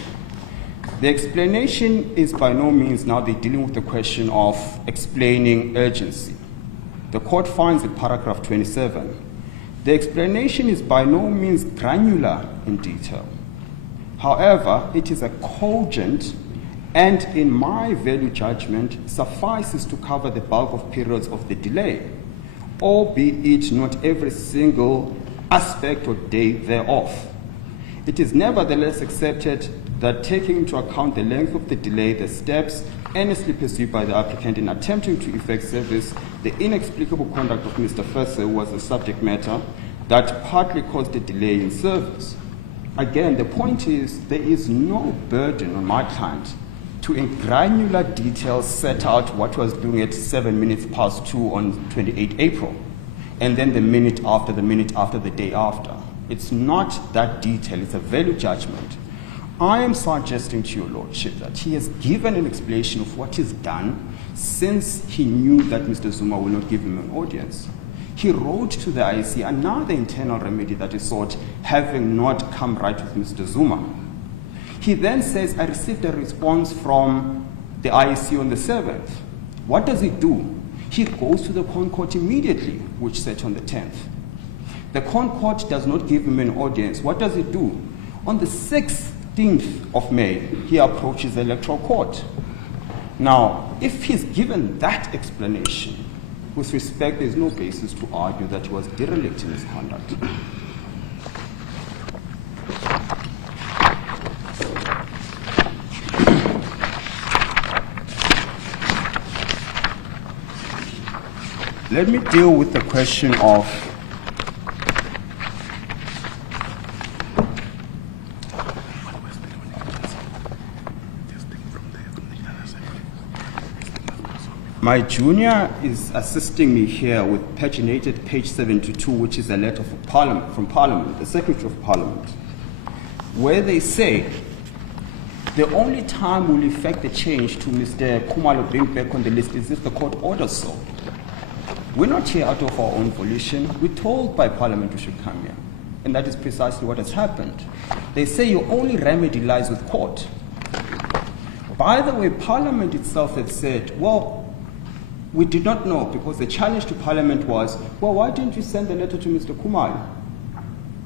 The explanation is by no means now they're dealing with the question of explaining urgency. The court finds in paragraph 27, the explanation is by no means granular in detail. However, it is a cogent and, in my value judgment, suffices to cover the bulk of periods of the delay, albeit not every single aspect or day thereof. It is nevertheless accepted that, taking into account the length of the delay, the steps earnestly pursued by the applicant in attempting to effect service, the inexplicable conduct of Mr. Fesse was a subject matter that partly caused the delay in service. Again, the point is there is no burden on my client to, in granular detail, set out what was doing at 2 on 28 April, and then the minute after, the day after. It's not that detailed, it's a value judgment. I am suggesting to your lordship that he has given an explanation of what is done since he knew that Mr. Zuma will not give him an audience. He wrote to the IEC another internal remedy that is sought, having not come right with Mr. Zuma. He then says, I received a response from the IEC on the 7th. What does he do? He goes to the Con Court immediately, which sat on the 10th. The Con Court does not give him an audience. What does he do? On the 16th of May, he approaches the Electoral Court. Now, if he's given that explanation, with respect, there's no basis to argue that he was derelict in his conduct. Let me deal with the question of my junior is assisting me here with paginated page 72, which is a letter from Parliament, the Secretary of Parliament, where they say the only time we'll effect the change to Mr. Khumalo being back on the list is if the court orders so. We're not here out of our own volition. We're told by Parliament we should come here. And that is precisely what has happened. They say your only remedy lies with court. By the way, Parliament itself had said, well, we did not know, because the challenge to Parliament was, well, why didn't you send the letter to Mr. Khumalo?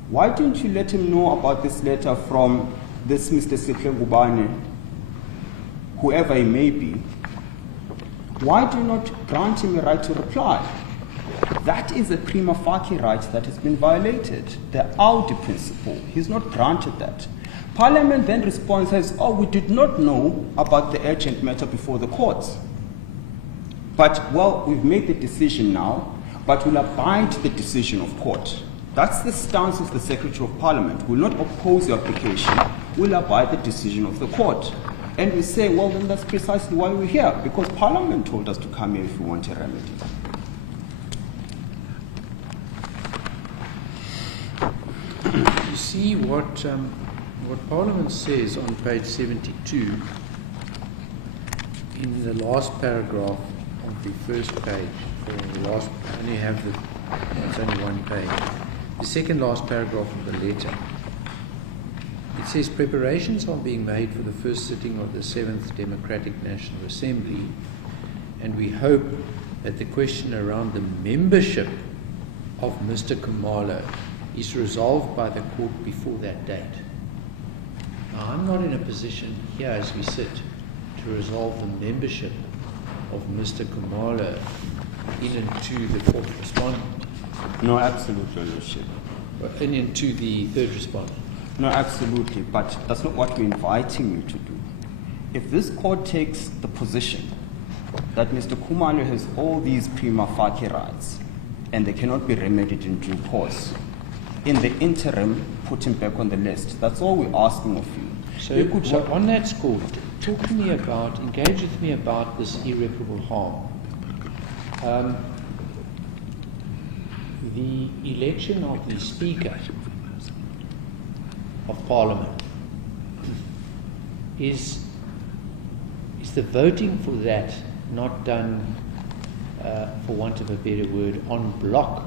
Why didn't you let him know about this letter from this Mr. Jubulani, whoever he may be? Why do you not grant him a right to reply? That is a prima facie right that has been violated. The Audi principle. He's not granted that. Parliament then responds as, oh, we did not know about the urgent matter before the courts. But, well, we've made the decision now, but we'll abide the decision of court. That's the stance of the Secretary of Parliament. We'll not oppose your application, we'll abide the decision of the court. And we say, well, then that's precisely why we're here, because Parliament told us to come here if we want a remedy. You see what Parliament says on page 72, in the last paragraph of the first page, or the last, I only have it's only one page. The second last paragraph of the letter. It says, preparations are being made for the first sitting of the 7th Democratic National Assembly, and we hope that the question around the membership of Mr. Khumalo is resolved by the court before that date. Now, I'm not in a position here as we sit to resolve the membership of Mr. Khumalo in and to the fourth respondent. No, absolutely, Your Lordship. In and to the third respondent. No, absolutely, but that's not what we're inviting you to do. If this court takes the position that Mr. Khumalo has all these prima facie rights and they cannot be remedied in due course, in the interim, put him back on the list. That's all we're asking of you. So on that score, engage with me about this irreparable harm. The election of the Speaker of Parliament is the voting for that not done, for want of a better word, en bloc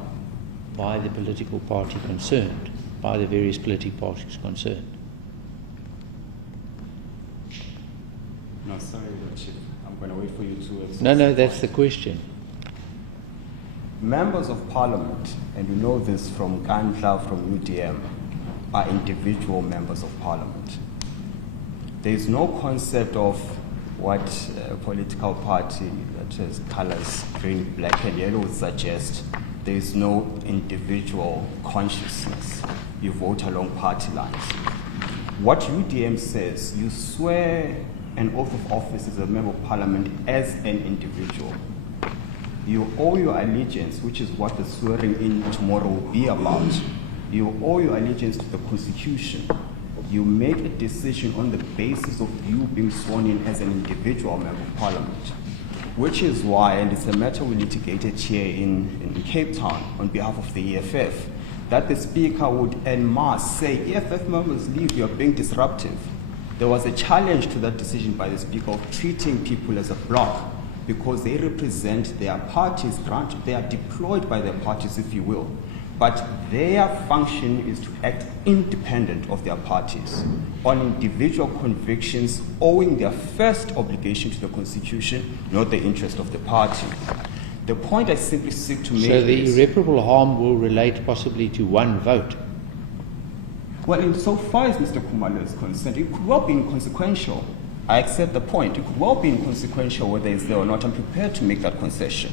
by the political party concerned, by the various political parties concerned? No, sorry, Lordship. I'm going to wait for you to... No, that's the question. Members of Parliament, and you know this from Inkundla, from UDM, are individual members of Parliament. There is no concept of what a political party that has colors green, black, and yellow would suggest. There is no individual consciousness. You vote along party lines. What UDM says, you swear an oath of office as a member of Parliament as an individual. You owe your allegiance, which is what the swearing in tomorrow will be about. You owe your allegiance to the Constitution. You make a decision on the basis of you being sworn in as an individual member of Parliament, which is why, and it's a matter we litigated here in Cape Town on behalf of the EFF, that the Speaker would en masse say, EFF members leave, you're being disruptive. There was a challenge to that decision by the Speaker of treating people as a bloc because they represent their parties, they are deployed by their parties, if you will. But their function is to act independent of their parties on individual convictions, owing their first obligation to the Constitution, not the interest of the party. The point I simply seek to make is... So the irreparable harm will relate possibly to one vote? Well, insofar as Mr. Khumalo is concerned, it could well be inconsequential. I accept the point. It could well be inconsequential whether it's there or not. I'm prepared to make that concession.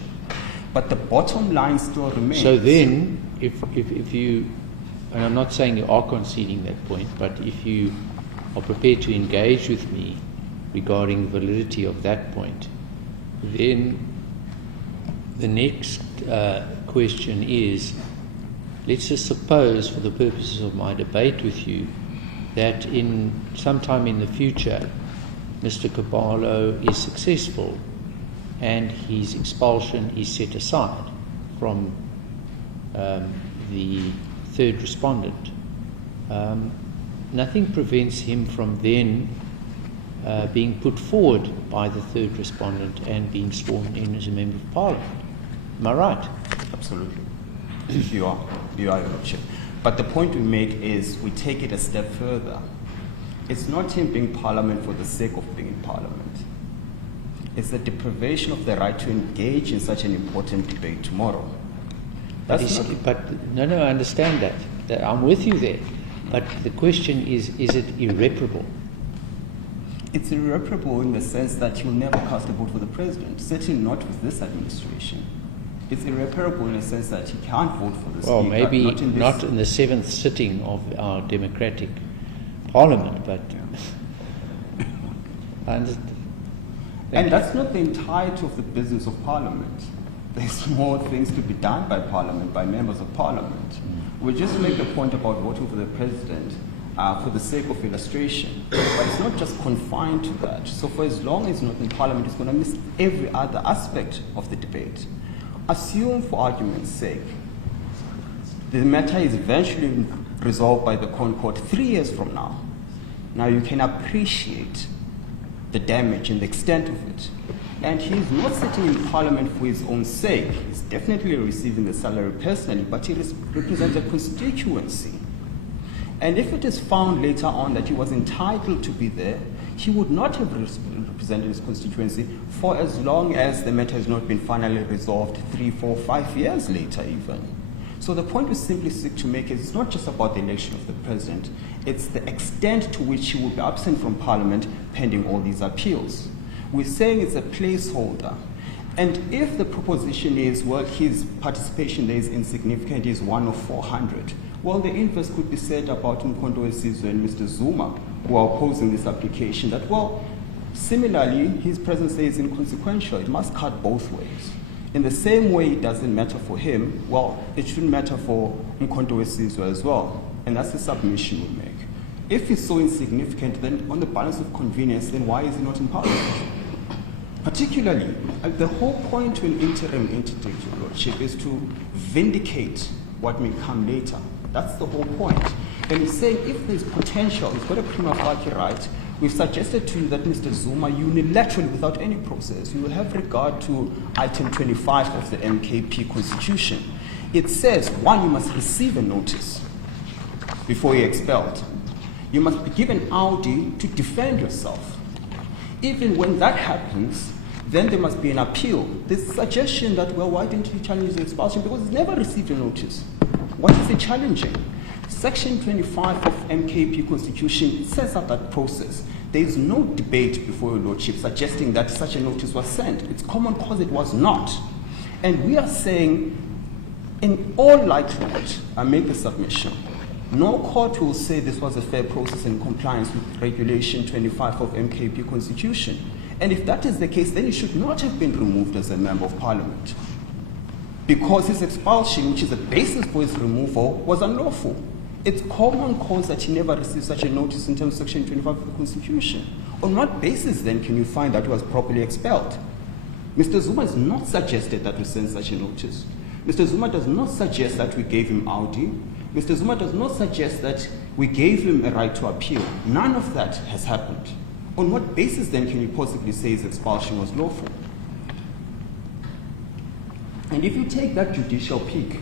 But the bottom line still remains. So then, if you, and I'm not saying you are conceding that point, but if you are prepared to engage with me regarding the validity of that point, then the next question is, let's just suppose, for the purposes of my debate with you, that in sometime in the future, Mr. Khumalo is successful and his expulsion is set aside from the third respondent. Nothing prevents him from then being put forward by the third respondent and being sworn in as a member of Parliament. Am I right? Absolutely. You are, Your Lordship. But the point we make is we take it a step further. It's not him being Parliament for the sake of being in Parliament. It's the deprivation of the right to engage in such an important debate tomorrow. But I understand that. I'm with you there. But the question is it irreparable? It's irreparable in the sense that you'll never cast a vote for the president, certainly not with this administration. It's irreparable in the sense that he can't vote for the Speaker. Well, maybe not in the 7th sitting of our democratic Parliament, but I understand. And that's not the entirety of the business of Parliament. There's more things to be done by Parliament, by members of Parliament. we just make a point about voting for the president for the sake of illustration, but it's not just confined to that. So for as long as it's not in Parliament, it's going to miss every other aspect of the debate. Assume, for argument's sake, the matter is eventually resolved by the Court 3 years from now. Now you can appreciate the damage and the extent of it. And he's not sitting in Parliament for his own sake. He's definitely receiving the salary personally, but he represents a constituency. And if it is found later on that he was entitled to be there, he would not have represented his constituency for as long as the matter has not been finally resolved 3, 4, 5 years later even. So the point we simply seek to make is it's not just about the election of the president, it's the extent to which he will be absent from Parliament pending all these appeals. We're saying it's a placeholder. And if the proposition is, well, his participation there is insignificant, is 1 of 400, well, the inverse could be said about Nkondowesizwe and Mr. Zuma, who are opposing this application, that, well, similarly, his presence there is inconsequential. It must cut both ways. In the same way it doesn't matter for him, well, it shouldn't matter for Nkondowesizwe as well. And that's the submission we make. If he's so insignificant, then on the balance of convenience, then why is he not in Parliament? Particularly, the whole point to an interim interdict, Your Lordship, is to vindicate what may come later. That's the whole point. And he's saying if there's potential, he's got a prima facie right. We've suggested to you that Mr. Zuma, unilaterally, without any process, you will have regard to item 25 of the MKP Constitution. It says, 1, you must receive a notice before you're expelled. You must be given Audi to defend yourself. Even when that happens, then there must be an appeal. This suggestion that, well, why didn't he challenge the expulsion? Because he's never received a notice. What is he challenging? Section 25 of MKP Constitution sets up that process. There is no debate before Your Lordship suggesting that such a notice was sent. It's common cause it was not. And we are saying, in all likelihood, I make the submission, no court will say this was a fair process in compliance with Regulation 25 of MKP Constitution. And if that is the case, then he should not have been removed as a Member of Parliament, because his expulsion, which is the basis for his removal, was unlawful. It's common cause that he never received such a notice in terms of Section 25 of the Constitution. On what basis, then, can you find that he was properly expelled? Mr. Zuma has not suggested that we send such a notice. Mr. Zuma does not suggest that we gave him Audi. Mr. Zuma does not suggest that we gave him a right to appeal. None of that has happened. On what basis, then, can you possibly say his expulsion was lawful? And if you take that judicial peek,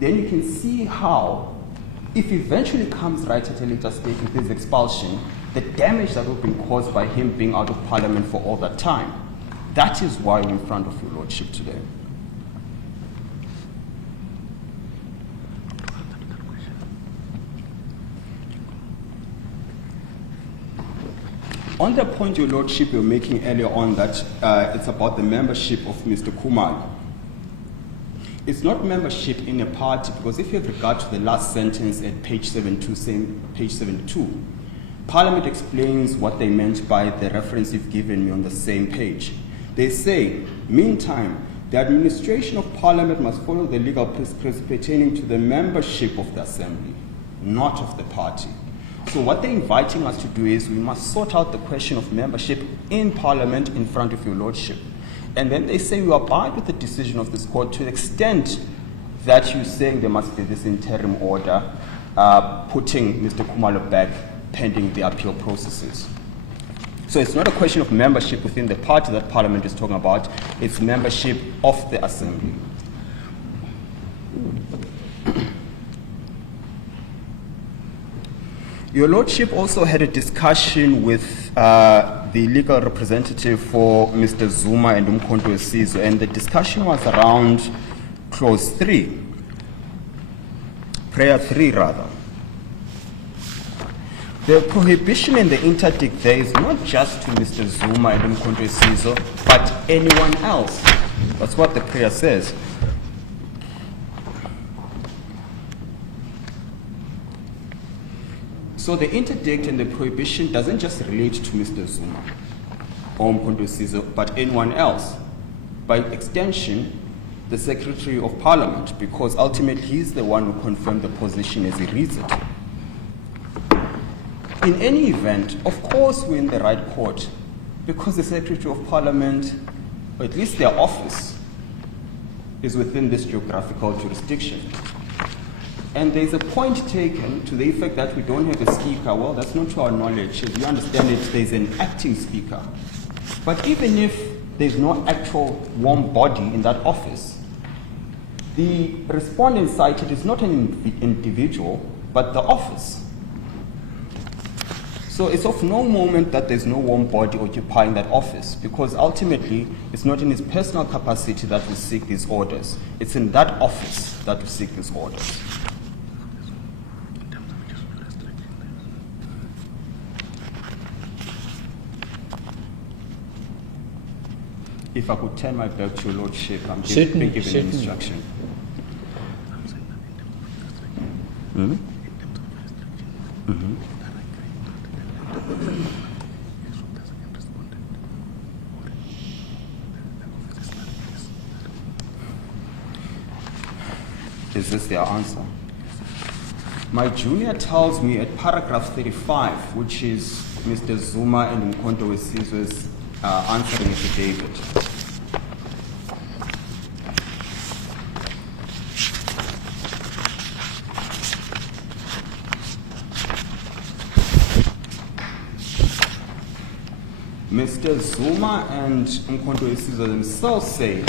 then you can see how, if he eventually comes right at a later stage with his expulsion, the damage that would have been caused by him being out of Parliament for all that time. That is why we're in front of Your Lordship today. On the point, Your Lordship, you were making earlier on that it's about the membership of Mr. Khumalo. It's not membership in a party, because if you have regard to the last sentence at page 72, Parliament explains what they meant by the reference you've given me on the same page. They say, meantime, the administration of Parliament must follow the legal prescripts pertaining to the membership of the Assembly, not of the party. So what they're inviting us to do is we must sort out the question of membership in Parliament in front of Your Lordship. And then they say we abide with the decision of this court to the extent that you're saying there must be this interim order putting Mr. Khumalo back pending the appeal processes. So it's not a question of membership within the party that Parliament is talking about, it's membership of the Assembly. Your Lordship also had a discussion with the legal representative for Mr. Zuma and Nkondowesizwe, and the discussion was around clause 3, prayer 3 rather. The prohibition in the interdict there is not just to Mr. Zuma and Nkondowesizwe, but anyone else. That's what the prayer says. So the interdict and the prohibition doesn't just relate to Mr. Zuma or Nkondowesizwe, but anyone else. By extension, the Secretary of Parliament, because ultimately he's the one who confirmed the position as he reads it. In any event, of course we're in the right court, because the Secretary of Parliament, or at least their office, is within this geographical jurisdiction. And there's a point taken to the effect that we don't have a speaker. Well, that's not to our knowledge. As you understand it, there's an acting speaker. But even if there's no actual warm body in that office, the respondent cited is not an individual, but the office. So it's of no moment that there's no warm body occupying that office, because ultimately it's not in his personal capacity that we seek these orders. It's in that office that we seek these orders. If I could turn my back to your Lordship, I'm just being given an instruction. Mm-hmm. Mm-hmm. Is this their answer? My junior tells me at paragraph 35, which is Mr. Zuma and Inkundla's answering affidavit. Mr. Zuma and Inkundla themselves say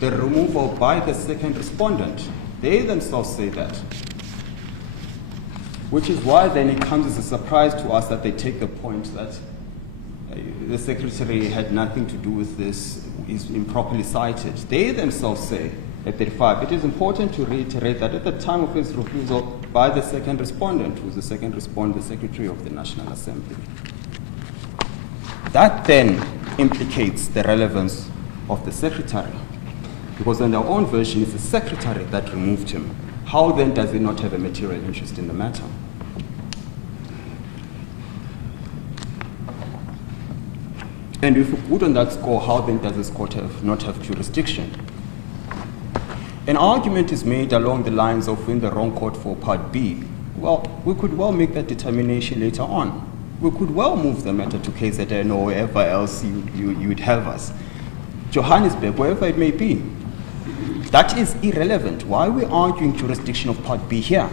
the removal by the second respondent. They themselves say that. Which is why then it comes as a surprise to us that they take the point that the Secretary had nothing to do with this, is improperly cited. They themselves say at 35, it is important to reiterate that at the time of his refusal by the second respondent, who was the second respondent, the Secretary of the National Assembly. That then implicates the relevance of the Secretary, because in their own version, it's the Secretary that removed him. How then does he not have a material interest in the matter? And if we put on that score, how then does this court not have jurisdiction? An argument is made along the lines of in the wrong court for Part B. Well, we could well make that determination later on. We could well move the matter to KZN or wherever else you'd have us. Johannesburg, wherever it may be. That is irrelevant. Why are we arguing jurisdiction of Part B here?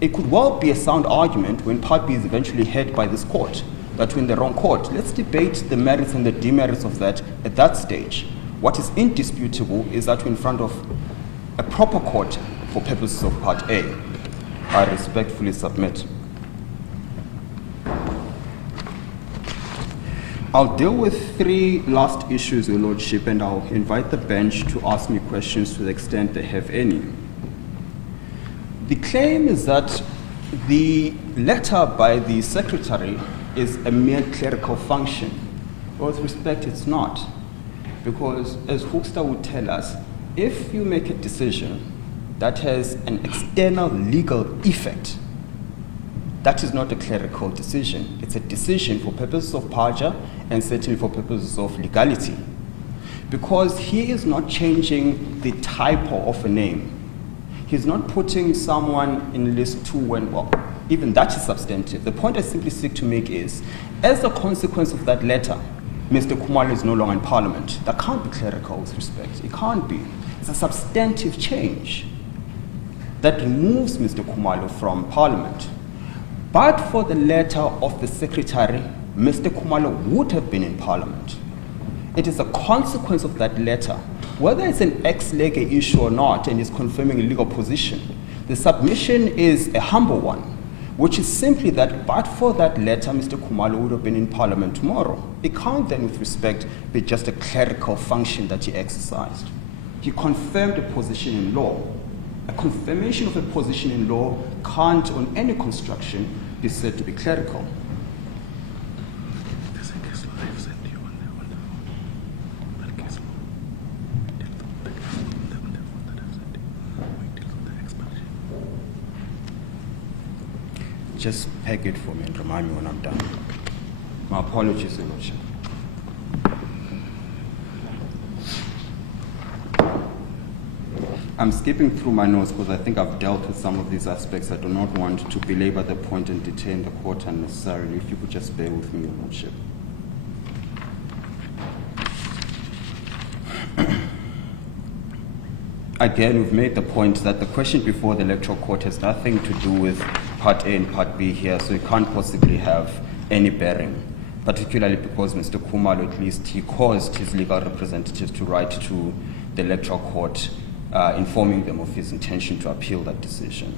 It could well be a sound argument when Part B is eventually heard by this court, that we're in the wrong court. Let's debate the merits and the demerits of that at that stage. What is indisputable is that we're in front of a proper court for purposes of Part A. I respectfully submit. I'll deal with three last issues, Your Lordship, and I'll invite the bench to ask me questions to the extent they have any. The claim is that the letter by the Secretary is a mere clerical function. With respect, it's not. Because, as Hoekstra would tell us, if you make a decision that has an external legal effect, that is not a clerical decision. It's a decision for purposes of parja and certainly for purposes of legality. Because he is not changing the typo of a name. He's not putting someone in list 2 when, well, even that is substantive. The point I simply seek to make is, as a consequence of that letter, Mr. Khumalo is no longer in Parliament. That can't be clerical with respect. It can't be. It's a substantive change that removes Mr. Khumalo from Parliament. But for the letter of the Secretary, Mr. Khumalo would have been in Parliament. It is a consequence of that letter, whether it's an ex lege issue or not, and is confirming a legal position. The submission is a humble one, which is simply that, but for that letter, Mr. Khumalo would have been in Parliament tomorrow. It can't then, with respect, be just a clerical function that he exercised. He confirmed a position in law. A confirmation of a position in law can't, on any construction, be said to be clerical. Just peg it for me and remind me when I'm done. My apologies, Your Lordship. I'm skipping through my notes because I think I've dealt with some of these aspects. I do not want to belabor the point and detain the court unnecessarily. If you could just bear with me, Your Lordship. Again, we've made the point that the question before the Electoral Court has nothing to do with Part A and Part B here, so it can't possibly have any bearing, particularly because Mr. Khumalo, at least, he caused his legal representatives to write to the Electoral Court informing them of his intention to appeal that decision.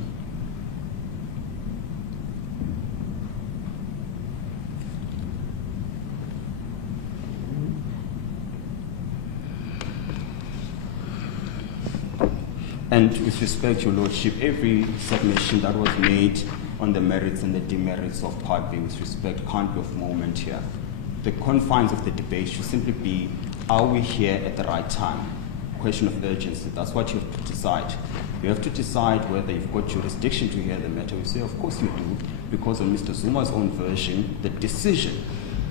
And with respect, Your Lordship, every submission that was made on the merits and the demerits of Part B with respect can't be of moment here. The confines of the debate should simply be, are we here at the right time? Question of urgency, that's what you have to decide. You have to decide whether you've got jurisdiction to hear the matter. We say, of course you do, because on Mr. Zuma's own version, the decision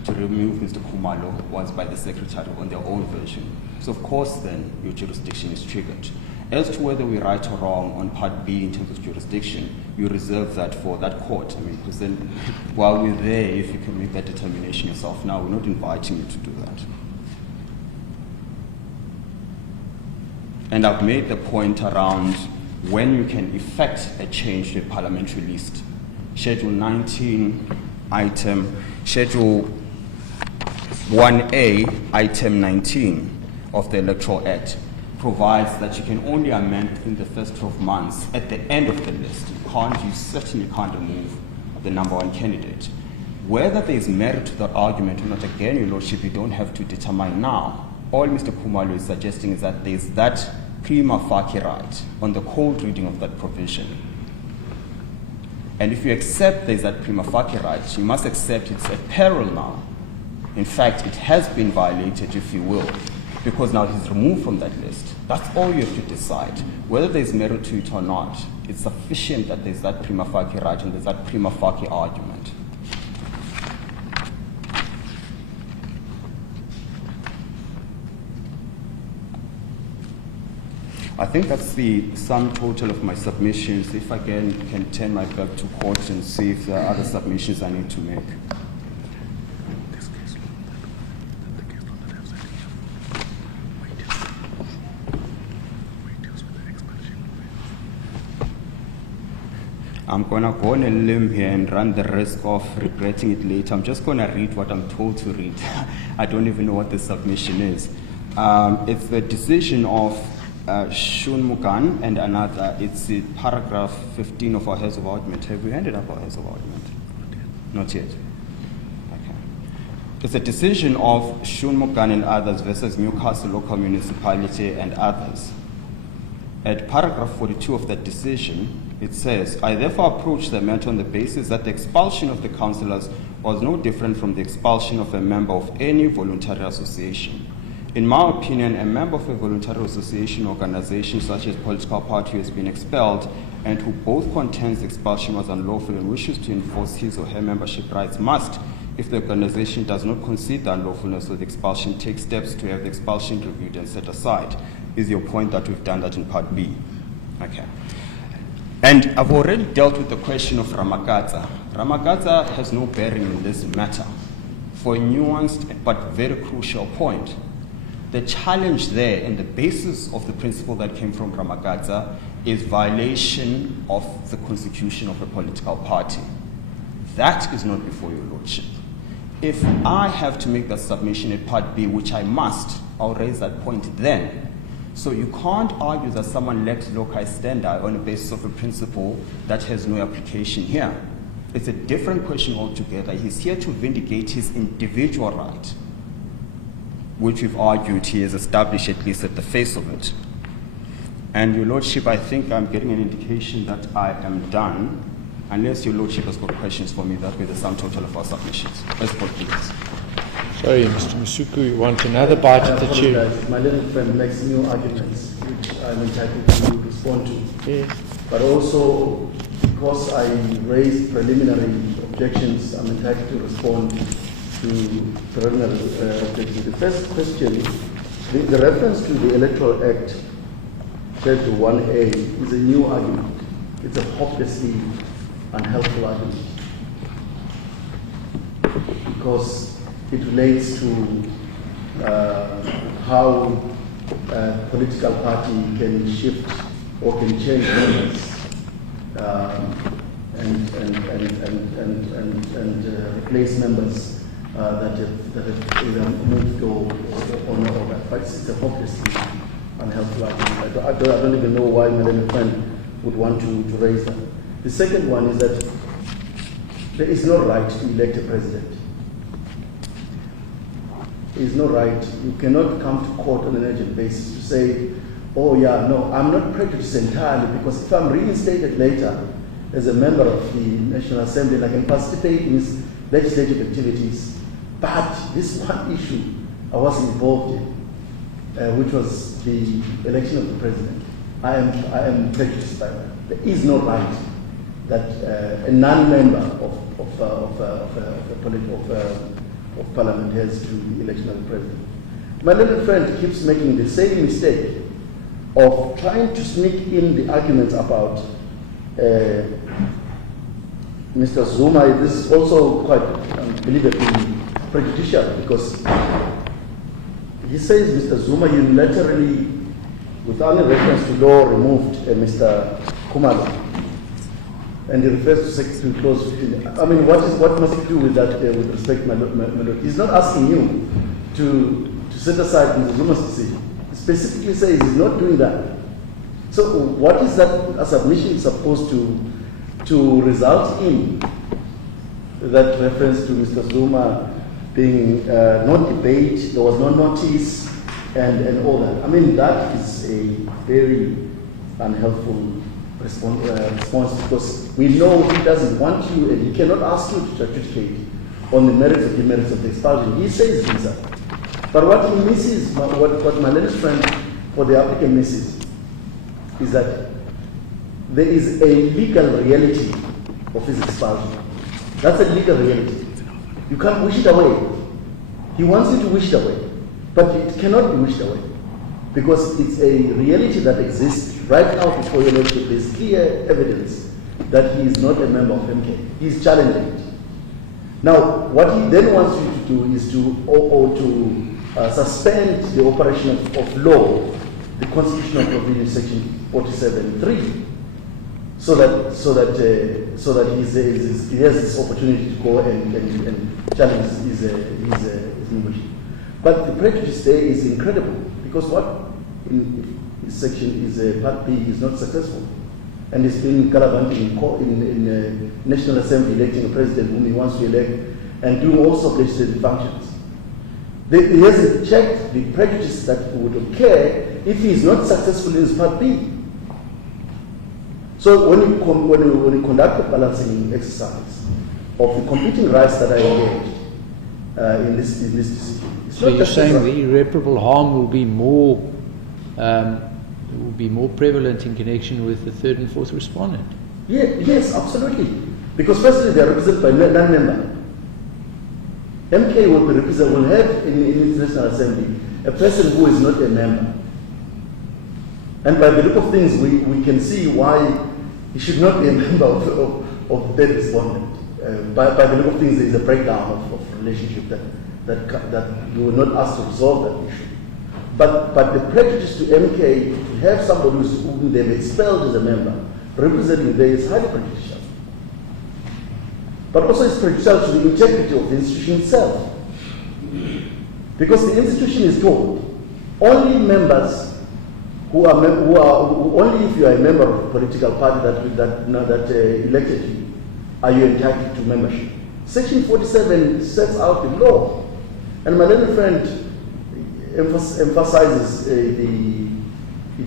to remove Mr. Khumalo was by the Secretary on their own version. So of course then, your jurisdiction is triggered. As to whether we're right or wrong on Part B in terms of jurisdiction, you reserve that for that court. I mean, because then while we're there, if you can make that determination yourself now, we're not inviting you to do that. And I've made the point around when you can effect a change to a parliamentary list. Schedule 19, Schedule 1A, Item 19 of the Electoral Act provides that you can only amend within the first 12 months at the end of the list. You certainly can't remove the number one candidate. Whether there is merit to that argument or not, again, Your Lordship, you don't have to determine now. All Mr. Khumalo is suggesting is that there is that prima facie right on the cold reading of that provision. And if you accept there is that prima facie right, you must accept it's at peril now. In fact, it has been violated, if you will, because now he's removed from that list. That's all you have to decide. Whether there's merit to it or not, it's sufficient that there's that prima facie right and there's that prima facie argument. I think that's the sum total of my submissions. If I can turn my back to court and see if there are other submissions I need to make. I'm going to go on a limb here and run the risk of regretting it later. I'm just going to read what I'm told to read. I don't even know what the submission is. It's the decision of Shunmugan and another. It's paragraph 15 of our Heads of Argument. Have we ended up our Heads of Argument? Not yet. Okay. It's a decision of Shunmugan and others versus Newcastle Local Municipality and others. At paragraph 42 of that decision, it says, I therefore approach the matter on the basis that the expulsion of the councillors was no different from the expulsion of a member of any voluntary association. In my opinion, a member of a voluntary association or organization such as political party who has been expelled and who both contends the expulsion was unlawful and wishes to enforce his or her membership rights must, if the organization does not concede the unlawfulness of the expulsion, take steps to have the expulsion reviewed and set aside. Is your point that we've done that in Part B? Okay. And I've already dealt with the question of Ramagata. Ramagata has no bearing in this matter for a nuanced but very crucial point. The challenge there and the basis of the principle that came from Ramagata is violation of the constitution of a political party. That is not before your Lordship. If I have to make that submission at Part B, which I must, I'll raise that point then. So you can't argue that someone lacks loci standi on the basis of a principle that has no application here. It's a different question altogether. He's here to vindicate his individual right, which we've argued he has established at least at the face of it. And Your Lordship, I think I'm getting an indication that I am done, unless Your Lordship has got questions for me. That will be the sum total of our submissions. Let's vote, please. Sorry, Mr. Masuku, you want another bite at the chair? My little friend makes new arguments, which I'm entitled to respond to. Yes. But also, because I raised preliminary objections, I'm entitled to respond to preliminary objections. The first question, the reference to the Electoral Act Schedule 1A is a new argument. It's a hopelessly unhelpful argument because it relates to how a political party can shift or can change members and replace members that have either moved or that. But it's a hopelessly unhelpful argument. I don't even know why Madam Friend would want to raise that. The second one is that there is no right to elect a president. There is no right. You cannot come to court on an urgent basis to say, oh yeah, no, I'm not prejudiced entirely because if I'm reinstated later as a member of the National Assembly, I can participate in its legislative activities. But this one issue I was involved in, which was the election of the president, I am prejudiced by that. There is no right that a non-member of Parliament has to the election of the president. My little friend keeps making the same mistake of trying to sneak in the arguments about Mr. Zuma. This is also quite unbelievably prejudicial because he says Mr. Zuma unilaterally, without any reference to law, removed Mr. Khumalo. And he refers to Section Clause 15. I mean, what must he do with that with respect to Melody? He's not asking you to set aside Mr. Zuma's decision. He specifically says he's not doing that. So what is that submission supposed to result in? That reference to Mr. Zuma being no debate, there was no notice, and all that. I mean, that is a very unhelpful response because we know he doesn't want you and he cannot ask you to adjudicate on the merits of the expulsion. He says visa. But what he misses, what my little friend for the applicant misses, is that there is a legal reality of his expulsion. That's a legal reality. You can't wish it away. He wants you to wish it away, but it cannot be wished away because it's a reality that exists right now before your lordship. There's clear evidence that he is not a member of MK. He's challenging it. Now, what he then wants you to do is to suspend the operation of law, the constitutional provision, section 47(3), so that he has this opportunity to go and challenge his membership. But the prejudice there is incredible because what in this section is Part B is not successful, and it's been gallivanting in National Assembly electing a president whom he wants to elect and doing all sorts of legislative functions. He hasn't checked the prejudice that would occur if he is not successful in his Part B. So when you conduct a balancing exercise of the competing rights that are engaged in this decision, so you're saying the irreparable harm will be more prevalent in connection with the third and fourth respondent? Yes, absolutely. Because firstly, they are represented by non-member. MK will have in its National Assembly a person who is not a member. And by the look of things, we can see why he should not be a member of third respondent. By the look of things, there is a breakdown of relationship that we were not asked to resolve that issue. But the prejudice to MK to have somebody whom they've expelled as a member representing there is highly prejudicial. But also it's prejudicial to the integrity of the institution itself. Because the institution is told only members only if you are a member of a political party that elected you are you entitled to membership. Section 47 sets out the law, and my little friend emphasizes it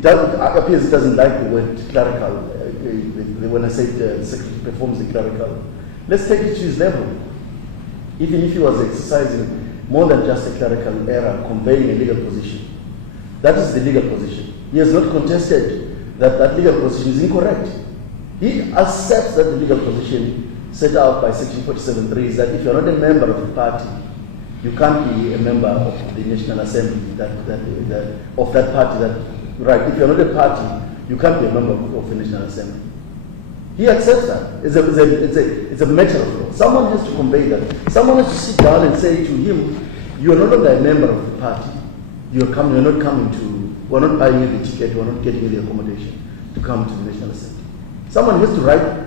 appears it doesn't like the word clerical when I say the secretary performs the clerical. Let's take it to his level. Even if he was exercising more than just a clerical error, conveying a legal position, that is the legal position. He has not contested that legal position is incorrect. He accepts that the legal position set out by Section 47(3) is that if you're not a member of the party, you can't be a member of the National Assembly of that party right, if you're not a party, you can't be a member of the National Assembly. He accepts that. It's a matter of law. Someone has to convey that. Someone has to sit down and say to him, you are no longer a member of the party. We're not buying you the ticket, we're not getting you the accommodation to come to the National Assembly. Someone has to write.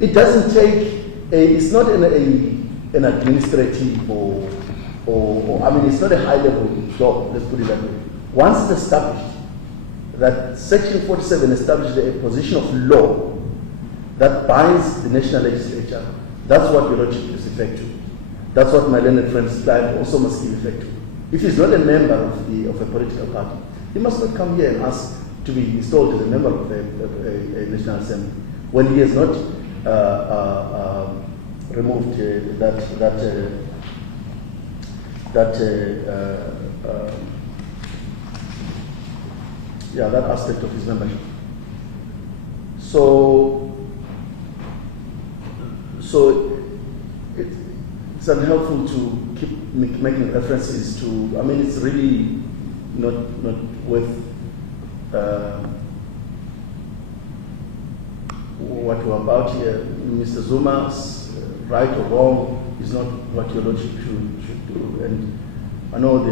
It doesn't take, it's not an administrative or it's not a high level job, let's put it that way. Once it's established, that Section 47 established a position of law that binds the national legislature, that's what your lordship gives effect to. That's what my learned friend's client also must give effect to. If he's not a member of a political party, he must not come here and ask to be installed as a member of a National Assembly when he has not removed that aspect of his membership. So it's unhelpful to keep making references to. I mean, it's really not worth what we're about here. Mr. Zuma's right or wrong is not what your lordship should do. And I know I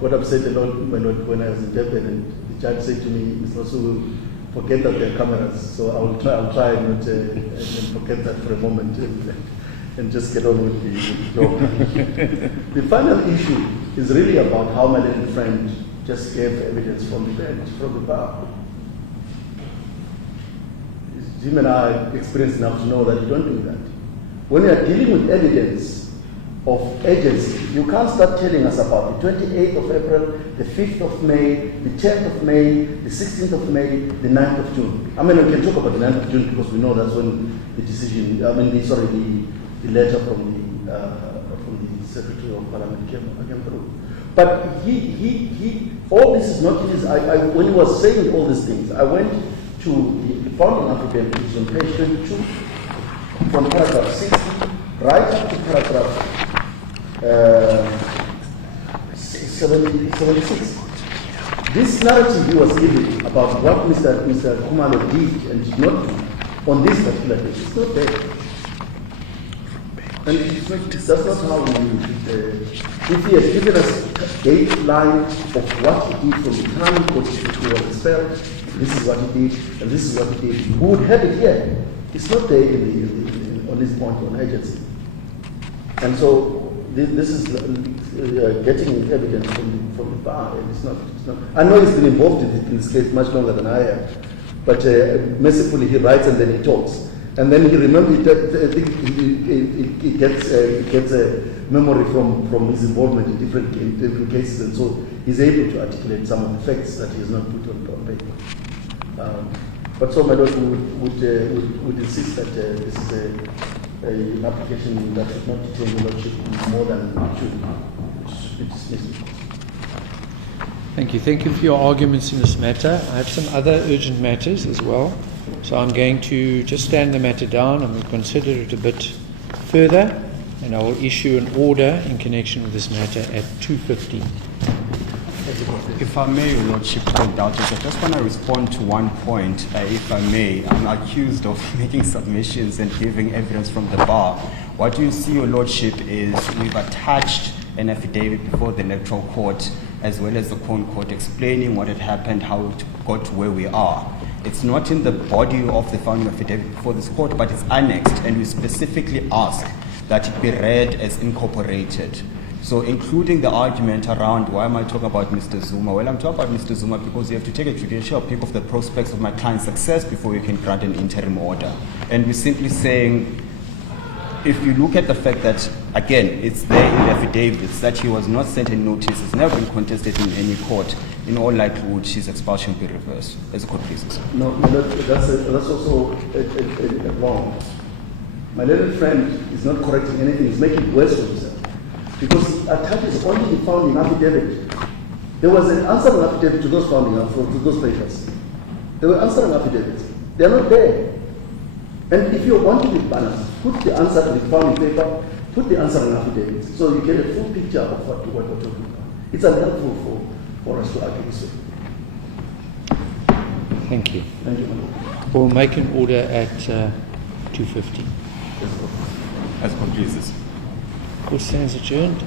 got upset a lot when I was in Durban, and the judge said to me, Mr. Osu, forget that there are cameras. So I'll try and not and forget that for a moment and just get on with the job. The final issue is really about how my little friend just gave evidence from the bench, from the bar. Jim and I are experienced enough to know that you don't do that. When you are dealing with evidence of agency, you can't start telling us about the 28th of April, the 5th of May, the 10th of May, the 16th of May, the 9th of June. I mean, we can talk about the 9th of June because we know that's when the decision, the letter from the Secretary of Parliament came through. But all this is not his. When he was saying all these things, I went to the founding affidavit, which is on page 22, from paragraph 60, right up to paragraph 76. This narrative he was giving about what Mr. Khumalo did and did not do on this particular case, it's not there. And that's not how we if he has given us a guideline of what he did from the time he was expelled, this is what he did, and this is what he did, we would have it here. It's not there on this point on agency. And so this is getting evidence from the bar, and it's not. I know he's been involved in this case much longer than I am, but mercifully he writes and then he talks. And then he remembers, I think he gets a memory from his involvement in different cases, and so he's able to articulate some of the facts that he has not put on paper. But so my lord would insist that this is an application that should not detain the lordship more than it should be dismissed. Thank you. Thank you for your arguments in this matter. I have some other urgent matters as well. So I'm going to just stand the matter down and we'll consider it a bit further, and I will issue an order in connection with this matter at 2:15. If I may, Your Lordship, without it, I just want to respond to one point, if I may. I'm accused of making submissions and giving evidence from the bar. What you see, Your Lordship, is we've attached an affidavit before the Electoral Court as well as the Crown Court explaining what had happened, how it got to where we are. It's not in the body of the founding affidavit before this court, but it's annexed, and we specifically ask that it be read as incorporated. So including the argument around why am I talking about Mr. Zuma? Well, I'm talking about Mr. Zuma because you have to take a judicial pick of the prospects of my client's success before you can grant an interim order. And we're simply saying, if you look at the fact that, again, it's there in the affidavits that he was not sent a notice, it's never been contested in any court, in all likelihood his expulsion will be reversed, as the court pleases. No, that's also wrong. My little friend is not correcting anything, he's making it worse for himself. Because he attaches only the founding affidavit. There was an answering affidavit to those to those papers. There were answering affidavits. They are not there. And if you want to be balanced, put the answer to the founding paper, put the answering affidavit, so you get a full picture of what we're talking about. It's unhelpful for us to argue this. Thank you. Thank you, my lord. We'll make an order at 2:15. Yes, lord. As concludes. Court stands adjourned.